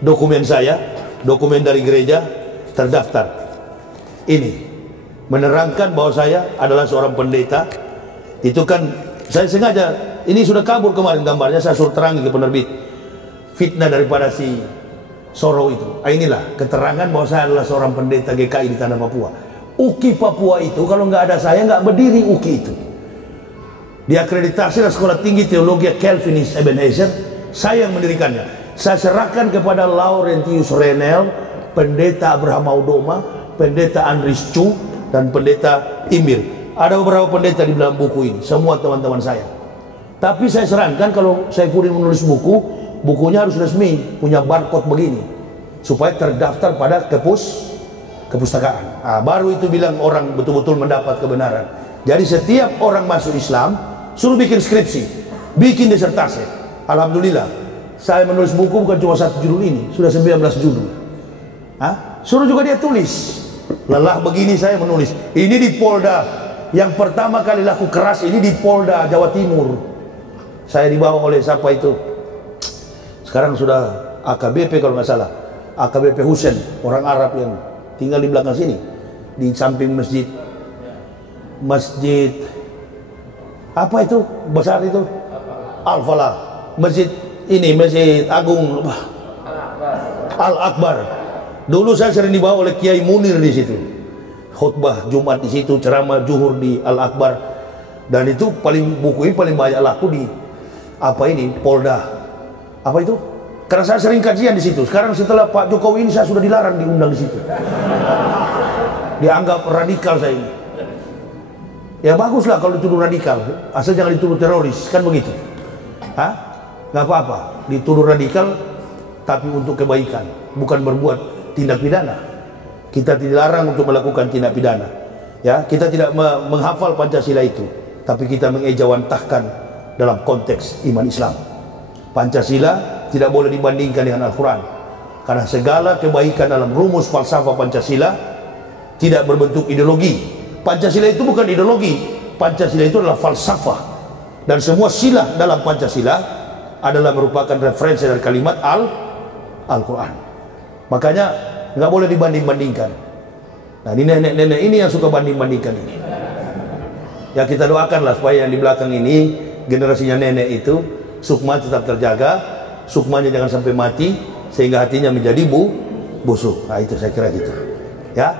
dokumen saya, dokumen dari gereja terdaftar. Ini menerangkan bahwa saya adalah seorang pendeta. Itu kan saya sengaja, ini sudah kabur kemarin gambarnya, saya suruh terangi ke penerbit. Fitnah daripada si Soro itu. Inilah keterangan bahwa saya adalah seorang pendeta GKI di tanah Papua. UKI Papua itu kalau nggak ada saya nggak berdiri UKI itu. Diakreditasi oleh Sekolah Tinggi Teologi Calvinis Ebenezer, saya yang mendirikannya. Saya serahkan kepada Laurentius Renel, pendeta Abraham Audoma, pendeta Andris Chu, dan pendeta Imir. Ada beberapa pendeta di dalam buku ini, semua teman-teman saya. Tapi saya serahkan kalau saya pun menulis buku, bukunya harus resmi, punya barcode begini, supaya terdaftar pada kepustakaan. Baru itu bilang orang betul-betul mendapat kebenaran. Jadi setiap orang masuk Islam, suruh bikin skripsi, bikin disertasi. Alhamdulillah, saya menulis buku bukan cuma 1 judul ini, sudah 19 judul. Suruh juga dia tulis. Lelah begini saya menulis. Ini di Polda, yang pertama kali laku keras ini di Polda Jawa Timur. Saya dibawa oleh siapa itu? Sekarang sudah AKBP kalau nggak salah, AKBP Husen, orang Arab yang tinggal di belakang sini, di samping masjid apa itu besar itu, Al-Falah, masjid ini, Masjid Agung Al-Akbar. Dulu saya sering dibawa oleh Kiai Munir di situ, khutbah Jumat di situ, ceramah zuhur di Al-Akbar. Dan itu buku ini paling banyak laku di Polda itu, karena saya sering kajian di situ. Sekarang setelah Pak Jokowi ini saya sudah dilarang diundang di situ, dianggap radikal saya ini. Ya baguslah kalau dituduh radikal, asal jangan dituduh teroris, kan begitu. Nggak apa-apa dituduh radikal, tapi untuk kebaikan, bukan berbuat tindak pidana. Kita dilarang untuk melakukan tindak pidana. Ya, kita tidak menghafal Pancasila itu, tapi kita mengejawantahkan dalam konteks iman Islam. Pancasila tidak boleh dibandingkan dengan Al-Quran, karena segala kebaikan dalam rumus falsafah Pancasila tidak berbentuk ideologi. Pancasila itu bukan ideologi, Pancasila itu adalah falsafah, dan semua sila dalam Pancasila adalah merupakan referensi dari kalimat Al-Quran. Makanya nggak boleh dibanding-bandingkan. Nah ini nenek-nenek ini yang suka banding-bandingkan ini. Ya kita doakanlah supaya yang di belakang ini generasinya nenek itu sukma tetap terjaga, sukmanya jangan sampai mati sehingga hatinya menjadi busuk. Nah itu saya kira gitu. Ya,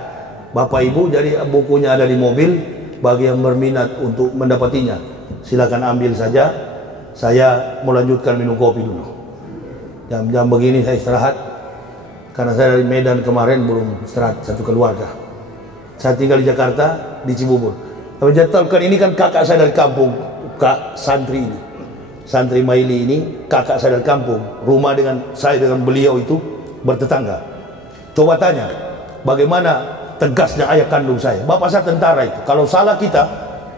Bapak Ibu, jadi bukunya ada di mobil. Bagi yang berminat untuk mendapatinya, silakan ambil saja. Saya mau lanjutkan minum kopi dulu. Jam-jam begini saya istirahat karena saya dari Medan kemarin belum istirahat satu keluarga. Saya tinggal di Jakarta, di Cibubur. Tapi jadwalkan ini kan kakak saya dari kampung, Kak Santri ini, Santri Maili ini, kakak saya dari kampung. Rumah dengan saya dengan beliau itu bertetangga. Coba tanya, bagaimana tegasnya ayah kandung saya. Bapak saya tentara itu. Kalau salah kita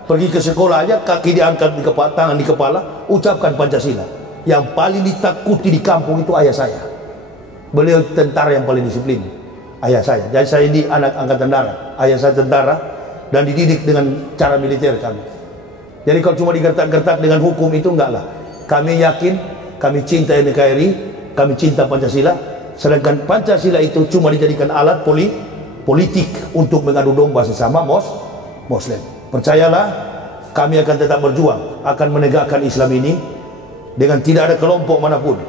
pergi ke sekolah aja, kaki diangkat di kepala, tangan di kepala, ucapkan Pancasila. Yang paling ditakuti di kampung itu ayah saya. Beliau tentara yang paling disiplin, ayah saya. Jadi saya ini anak angkatan darat, ayah saya tentara dan dididik dengan cara militer kami. Jadi kalau cuma digertak-gertak dengan hukum itu enggak lah. Kami yakin, kami cinta NKRI, kami cinta Pancasila. Sedangkan Pancasila itu cuma dijadikan alat politik untuk mengadu domba sesama Muslim. Percayalah, kami akan tetap berjuang, akan menegakkan Islam ini dengan tidak ada kelompok manapun.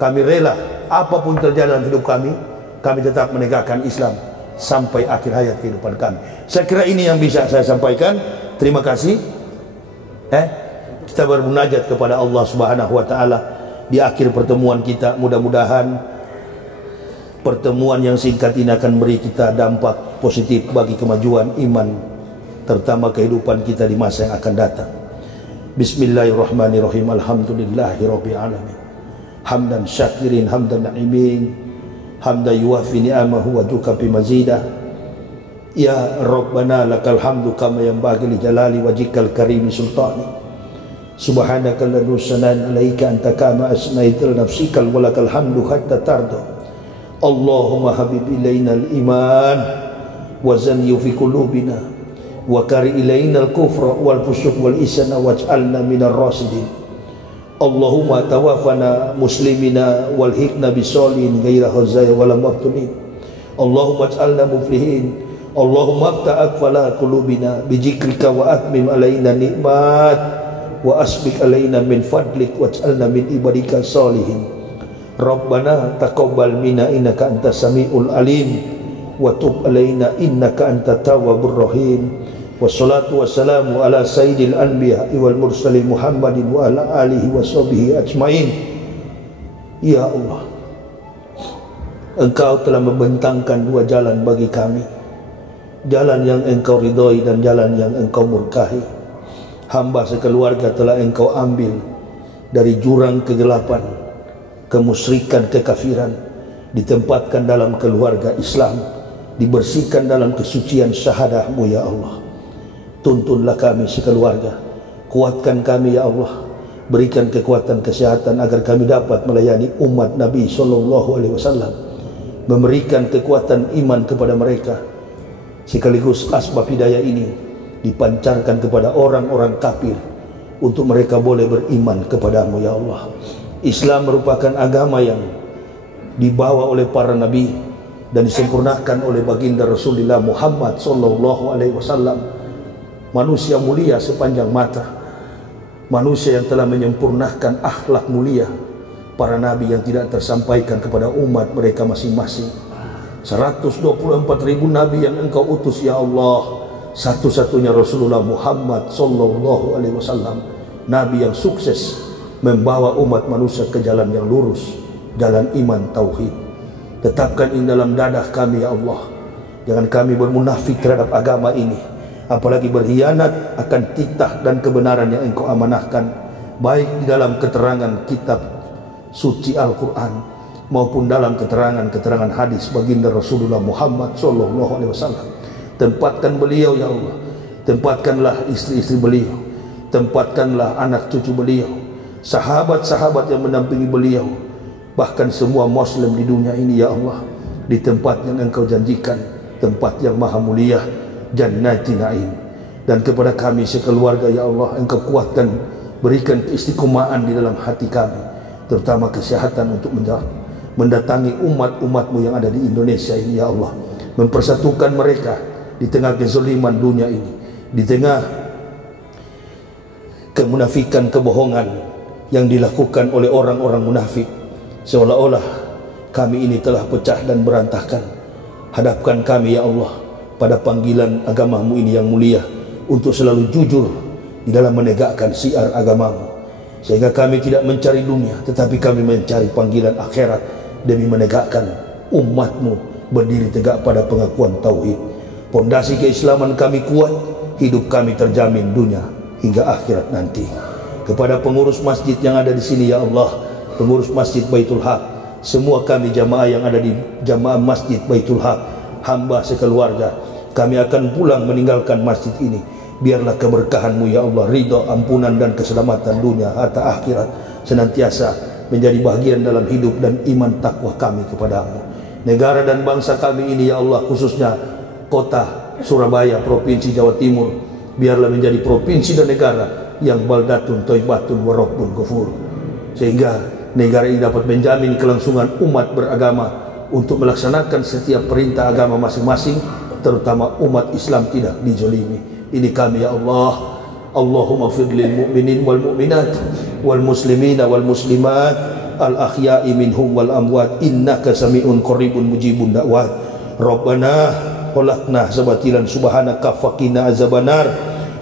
Kami rela apapun terjadi dalam hidup kami tetap menegakkan Islam sampai akhir hayat kehidupan kami. Saya kira ini yang bisa saya sampaikan. Terima kasih. Kita bermunajat kepada Allah Subhanahu wa taala di akhir pertemuan kita. Mudah-mudahan pertemuan yang singkat ini akan beri kita dampak positif bagi kemajuan iman, terutama kehidupan kita di masa yang akan datang. Bismillahirrahmanirrahim. Alhamdulillahirabbil alamin. Hamdan syakirin, hamdan na'imin, hamdan yuwafi ni'amahu wa yukafi mazidah. Ya Rabbana lakal hamdu kama yanbaghi li jalali wajhikal karimi sultani. Subhanaka la nusanan alaika anta kama asnaita nafsikal walakal hamdu hatta tarda. Allahumma habib ilaina al-iman wa zanni fi qulubina wa kari ilaina al-kufra wal fusuq wal isyan waj'alna minar rasidin. Allahumma tawaffana muslimina wal hikna bisolihin ghaira khazaya wala maftunin. Allahumma ij'alna muflihin. Allahumma afta aqfala qulubina bi dzikrika wa atmim alaina nikmat wa asbik alaina min fadlik waj'alna min ibadika salihin. Rabbana taqabbal minna innaka antas samiul alim wa tub alaina innaka antat tawwabur rahim. Wassalatu wassalamu ala sayyidil anbiya wal mursalin Muhammadin wa ala alihi wa sahbihi ajmain. Ya Allah, Engkau telah membentangkan dua jalan bagi kami, jalan yang Engkau ridhoi dan jalan yang Engkau murkahi. Hamba sekeluarga telah Engkau ambil dari jurang kegelapan, kemusyrikan, kekafiran, ditempatkan dalam keluarga Islam, dibersihkan dalam kesucian syahadah-Mu ya Allah. Tuntunlah kami sekeluarga, kuatkan kami ya Allah, berikan kekuatan kesehatan agar kami dapat melayani umat Nabi SAW, memberikan kekuatan iman kepada mereka, sekaligus asbab hidayah ini dipancarkan kepada orang-orang kafir untuk mereka boleh beriman kepadamu ya Allah. Islam merupakan agama yang dibawa oleh para nabi dan disempurnakan oleh baginda Rasulullah Muhammad SAW, manusia mulia sepanjang mata, manusia yang telah menyempurnakan akhlak mulia para nabi yang tidak tersampaikan kepada umat mereka masing-masing. 124.000 nabi yang Engkau utus ya Allah, satu-satunya Rasulullah Muhammad SAW, nabi yang sukses membawa umat manusia ke jalan yang lurus, jalan iman tauhid. Tetapkan ini dalam dadah kami ya Allah, jangan kami bermunafik terhadap agama ini, apalagi berkhianat akan titah dan kebenaran yang Engkau amanahkan, baik di dalam keterangan kitab suci Al-Quran maupun dalam keterangan hadis baginda Rasulullah Muhammad SAW. Tempatkan beliau ya Allah, tempatkanlah istri-istri beliau, tempatkanlah anak cucu beliau, sahabat-sahabat yang mendampingi beliau, bahkan semua muslim di dunia ini ya Allah, di tempat yang Engkau janjikan, tempat yang maha mulia, Jannati Na'im. Dan kepada kami sekeluarga ya Allah, Engkau kuatkan, berikan keistiqomahan di dalam hati kami, terutama kesehatan untuk mendatangi umat-umat-Mu yang ada di Indonesia ini ya Allah. mempersatukan mereka di tengah kezaliman dunia ini, di tengah kemunafikan, kebohongan yang dilakukan oleh orang-orang munafik, seolah-olah kami ini telah pecah dan berantakan. Hadapkan kami ya Allah pada panggilan agamamu ini yang mulia, untuk selalu jujur di dalam menegakkan syiar agamamu, sehingga kami tidak mencari dunia, tetapi kami mencari panggilan akhirat demi menegakkan umatmu berdiri tegak pada pengakuan tauhid. Pondasi keislaman kami kuat, hidup kami terjamin dunia hingga akhirat nanti. Kepada pengurus masjid yang ada di sini ya Allah, pengurus Masjid Baitul Haq, semua kami jamaah yang ada di jamaah Masjid Baitul Haq, hamba sekeluarga, kami akan pulang meninggalkan masjid ini. Biarlah keberkahanmu ya Allah, ridha, ampunan dan keselamatan dunia hatta akhirat senantiasa menjadi bagian dalam hidup dan iman takwa kami kepadamu. Negara dan bangsa kami ini ya Allah, khususnya kota Surabaya, provinsi Jawa Timur, biarlah menjadi provinsi dan negara yang baldatun thayyibatun wa rabbun ghafur, sehingga negara ini dapat menjamin kelangsungan umat beragama untuk melaksanakan setiap perintah agama masing-masing, terutama umat Islam tidak dijolimi. Ini kami ya Allah. Allahumma fir lil mu'minin wal mu'minat wal muslimina wal muslimat al ahya'i minhum wal amwat innaka sami'un qaribun mujibun da'wat. Rabbana khalaqna sabatilan subhanaka faqina azabannar.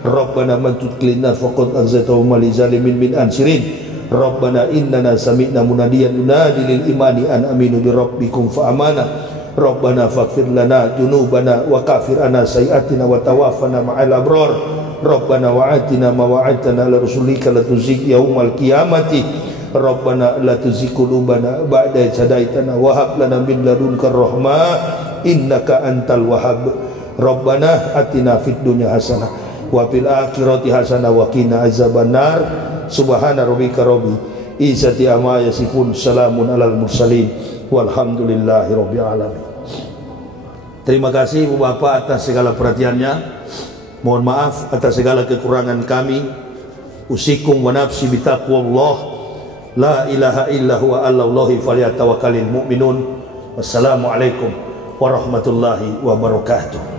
Rabbana man tudkhilin faqad anzaltahu mal zalimin min ansirin. Rabbana innana sami'na munadiyan yunadi lil imani an aminu bi rabbikum fa amana. Rabbana faghfir lana junubana wa kafir anna sayiatina wa tawaffana ma'al abrar. Rabbana wa'atina ma wa'adtana ala rasulika la tuzigh yaumal qiyamati. Rabbana la tuzigh qulubana ba'da idh hadaitana wa hab lana min ladunka rahmah innaka antal wahhab. Rabbana atina fid dunya hasanah wa fil akhirati hasanah wa qina azabannar. Subhana rabbika rabbil izzati amma yasifun, salamun alal mursalin walhamdulillahi rabbil alamin. Terima kasih Ibu Bapak atas segala perhatiannya. Mohon maaf atas segala kekurangan kami. Usikum wa nafsi bitaqwallah. La ilaha illa huwa alallahi falyatawakkalul mu'minun. Wassalamualaikum warahmatullahi wabarakatuh.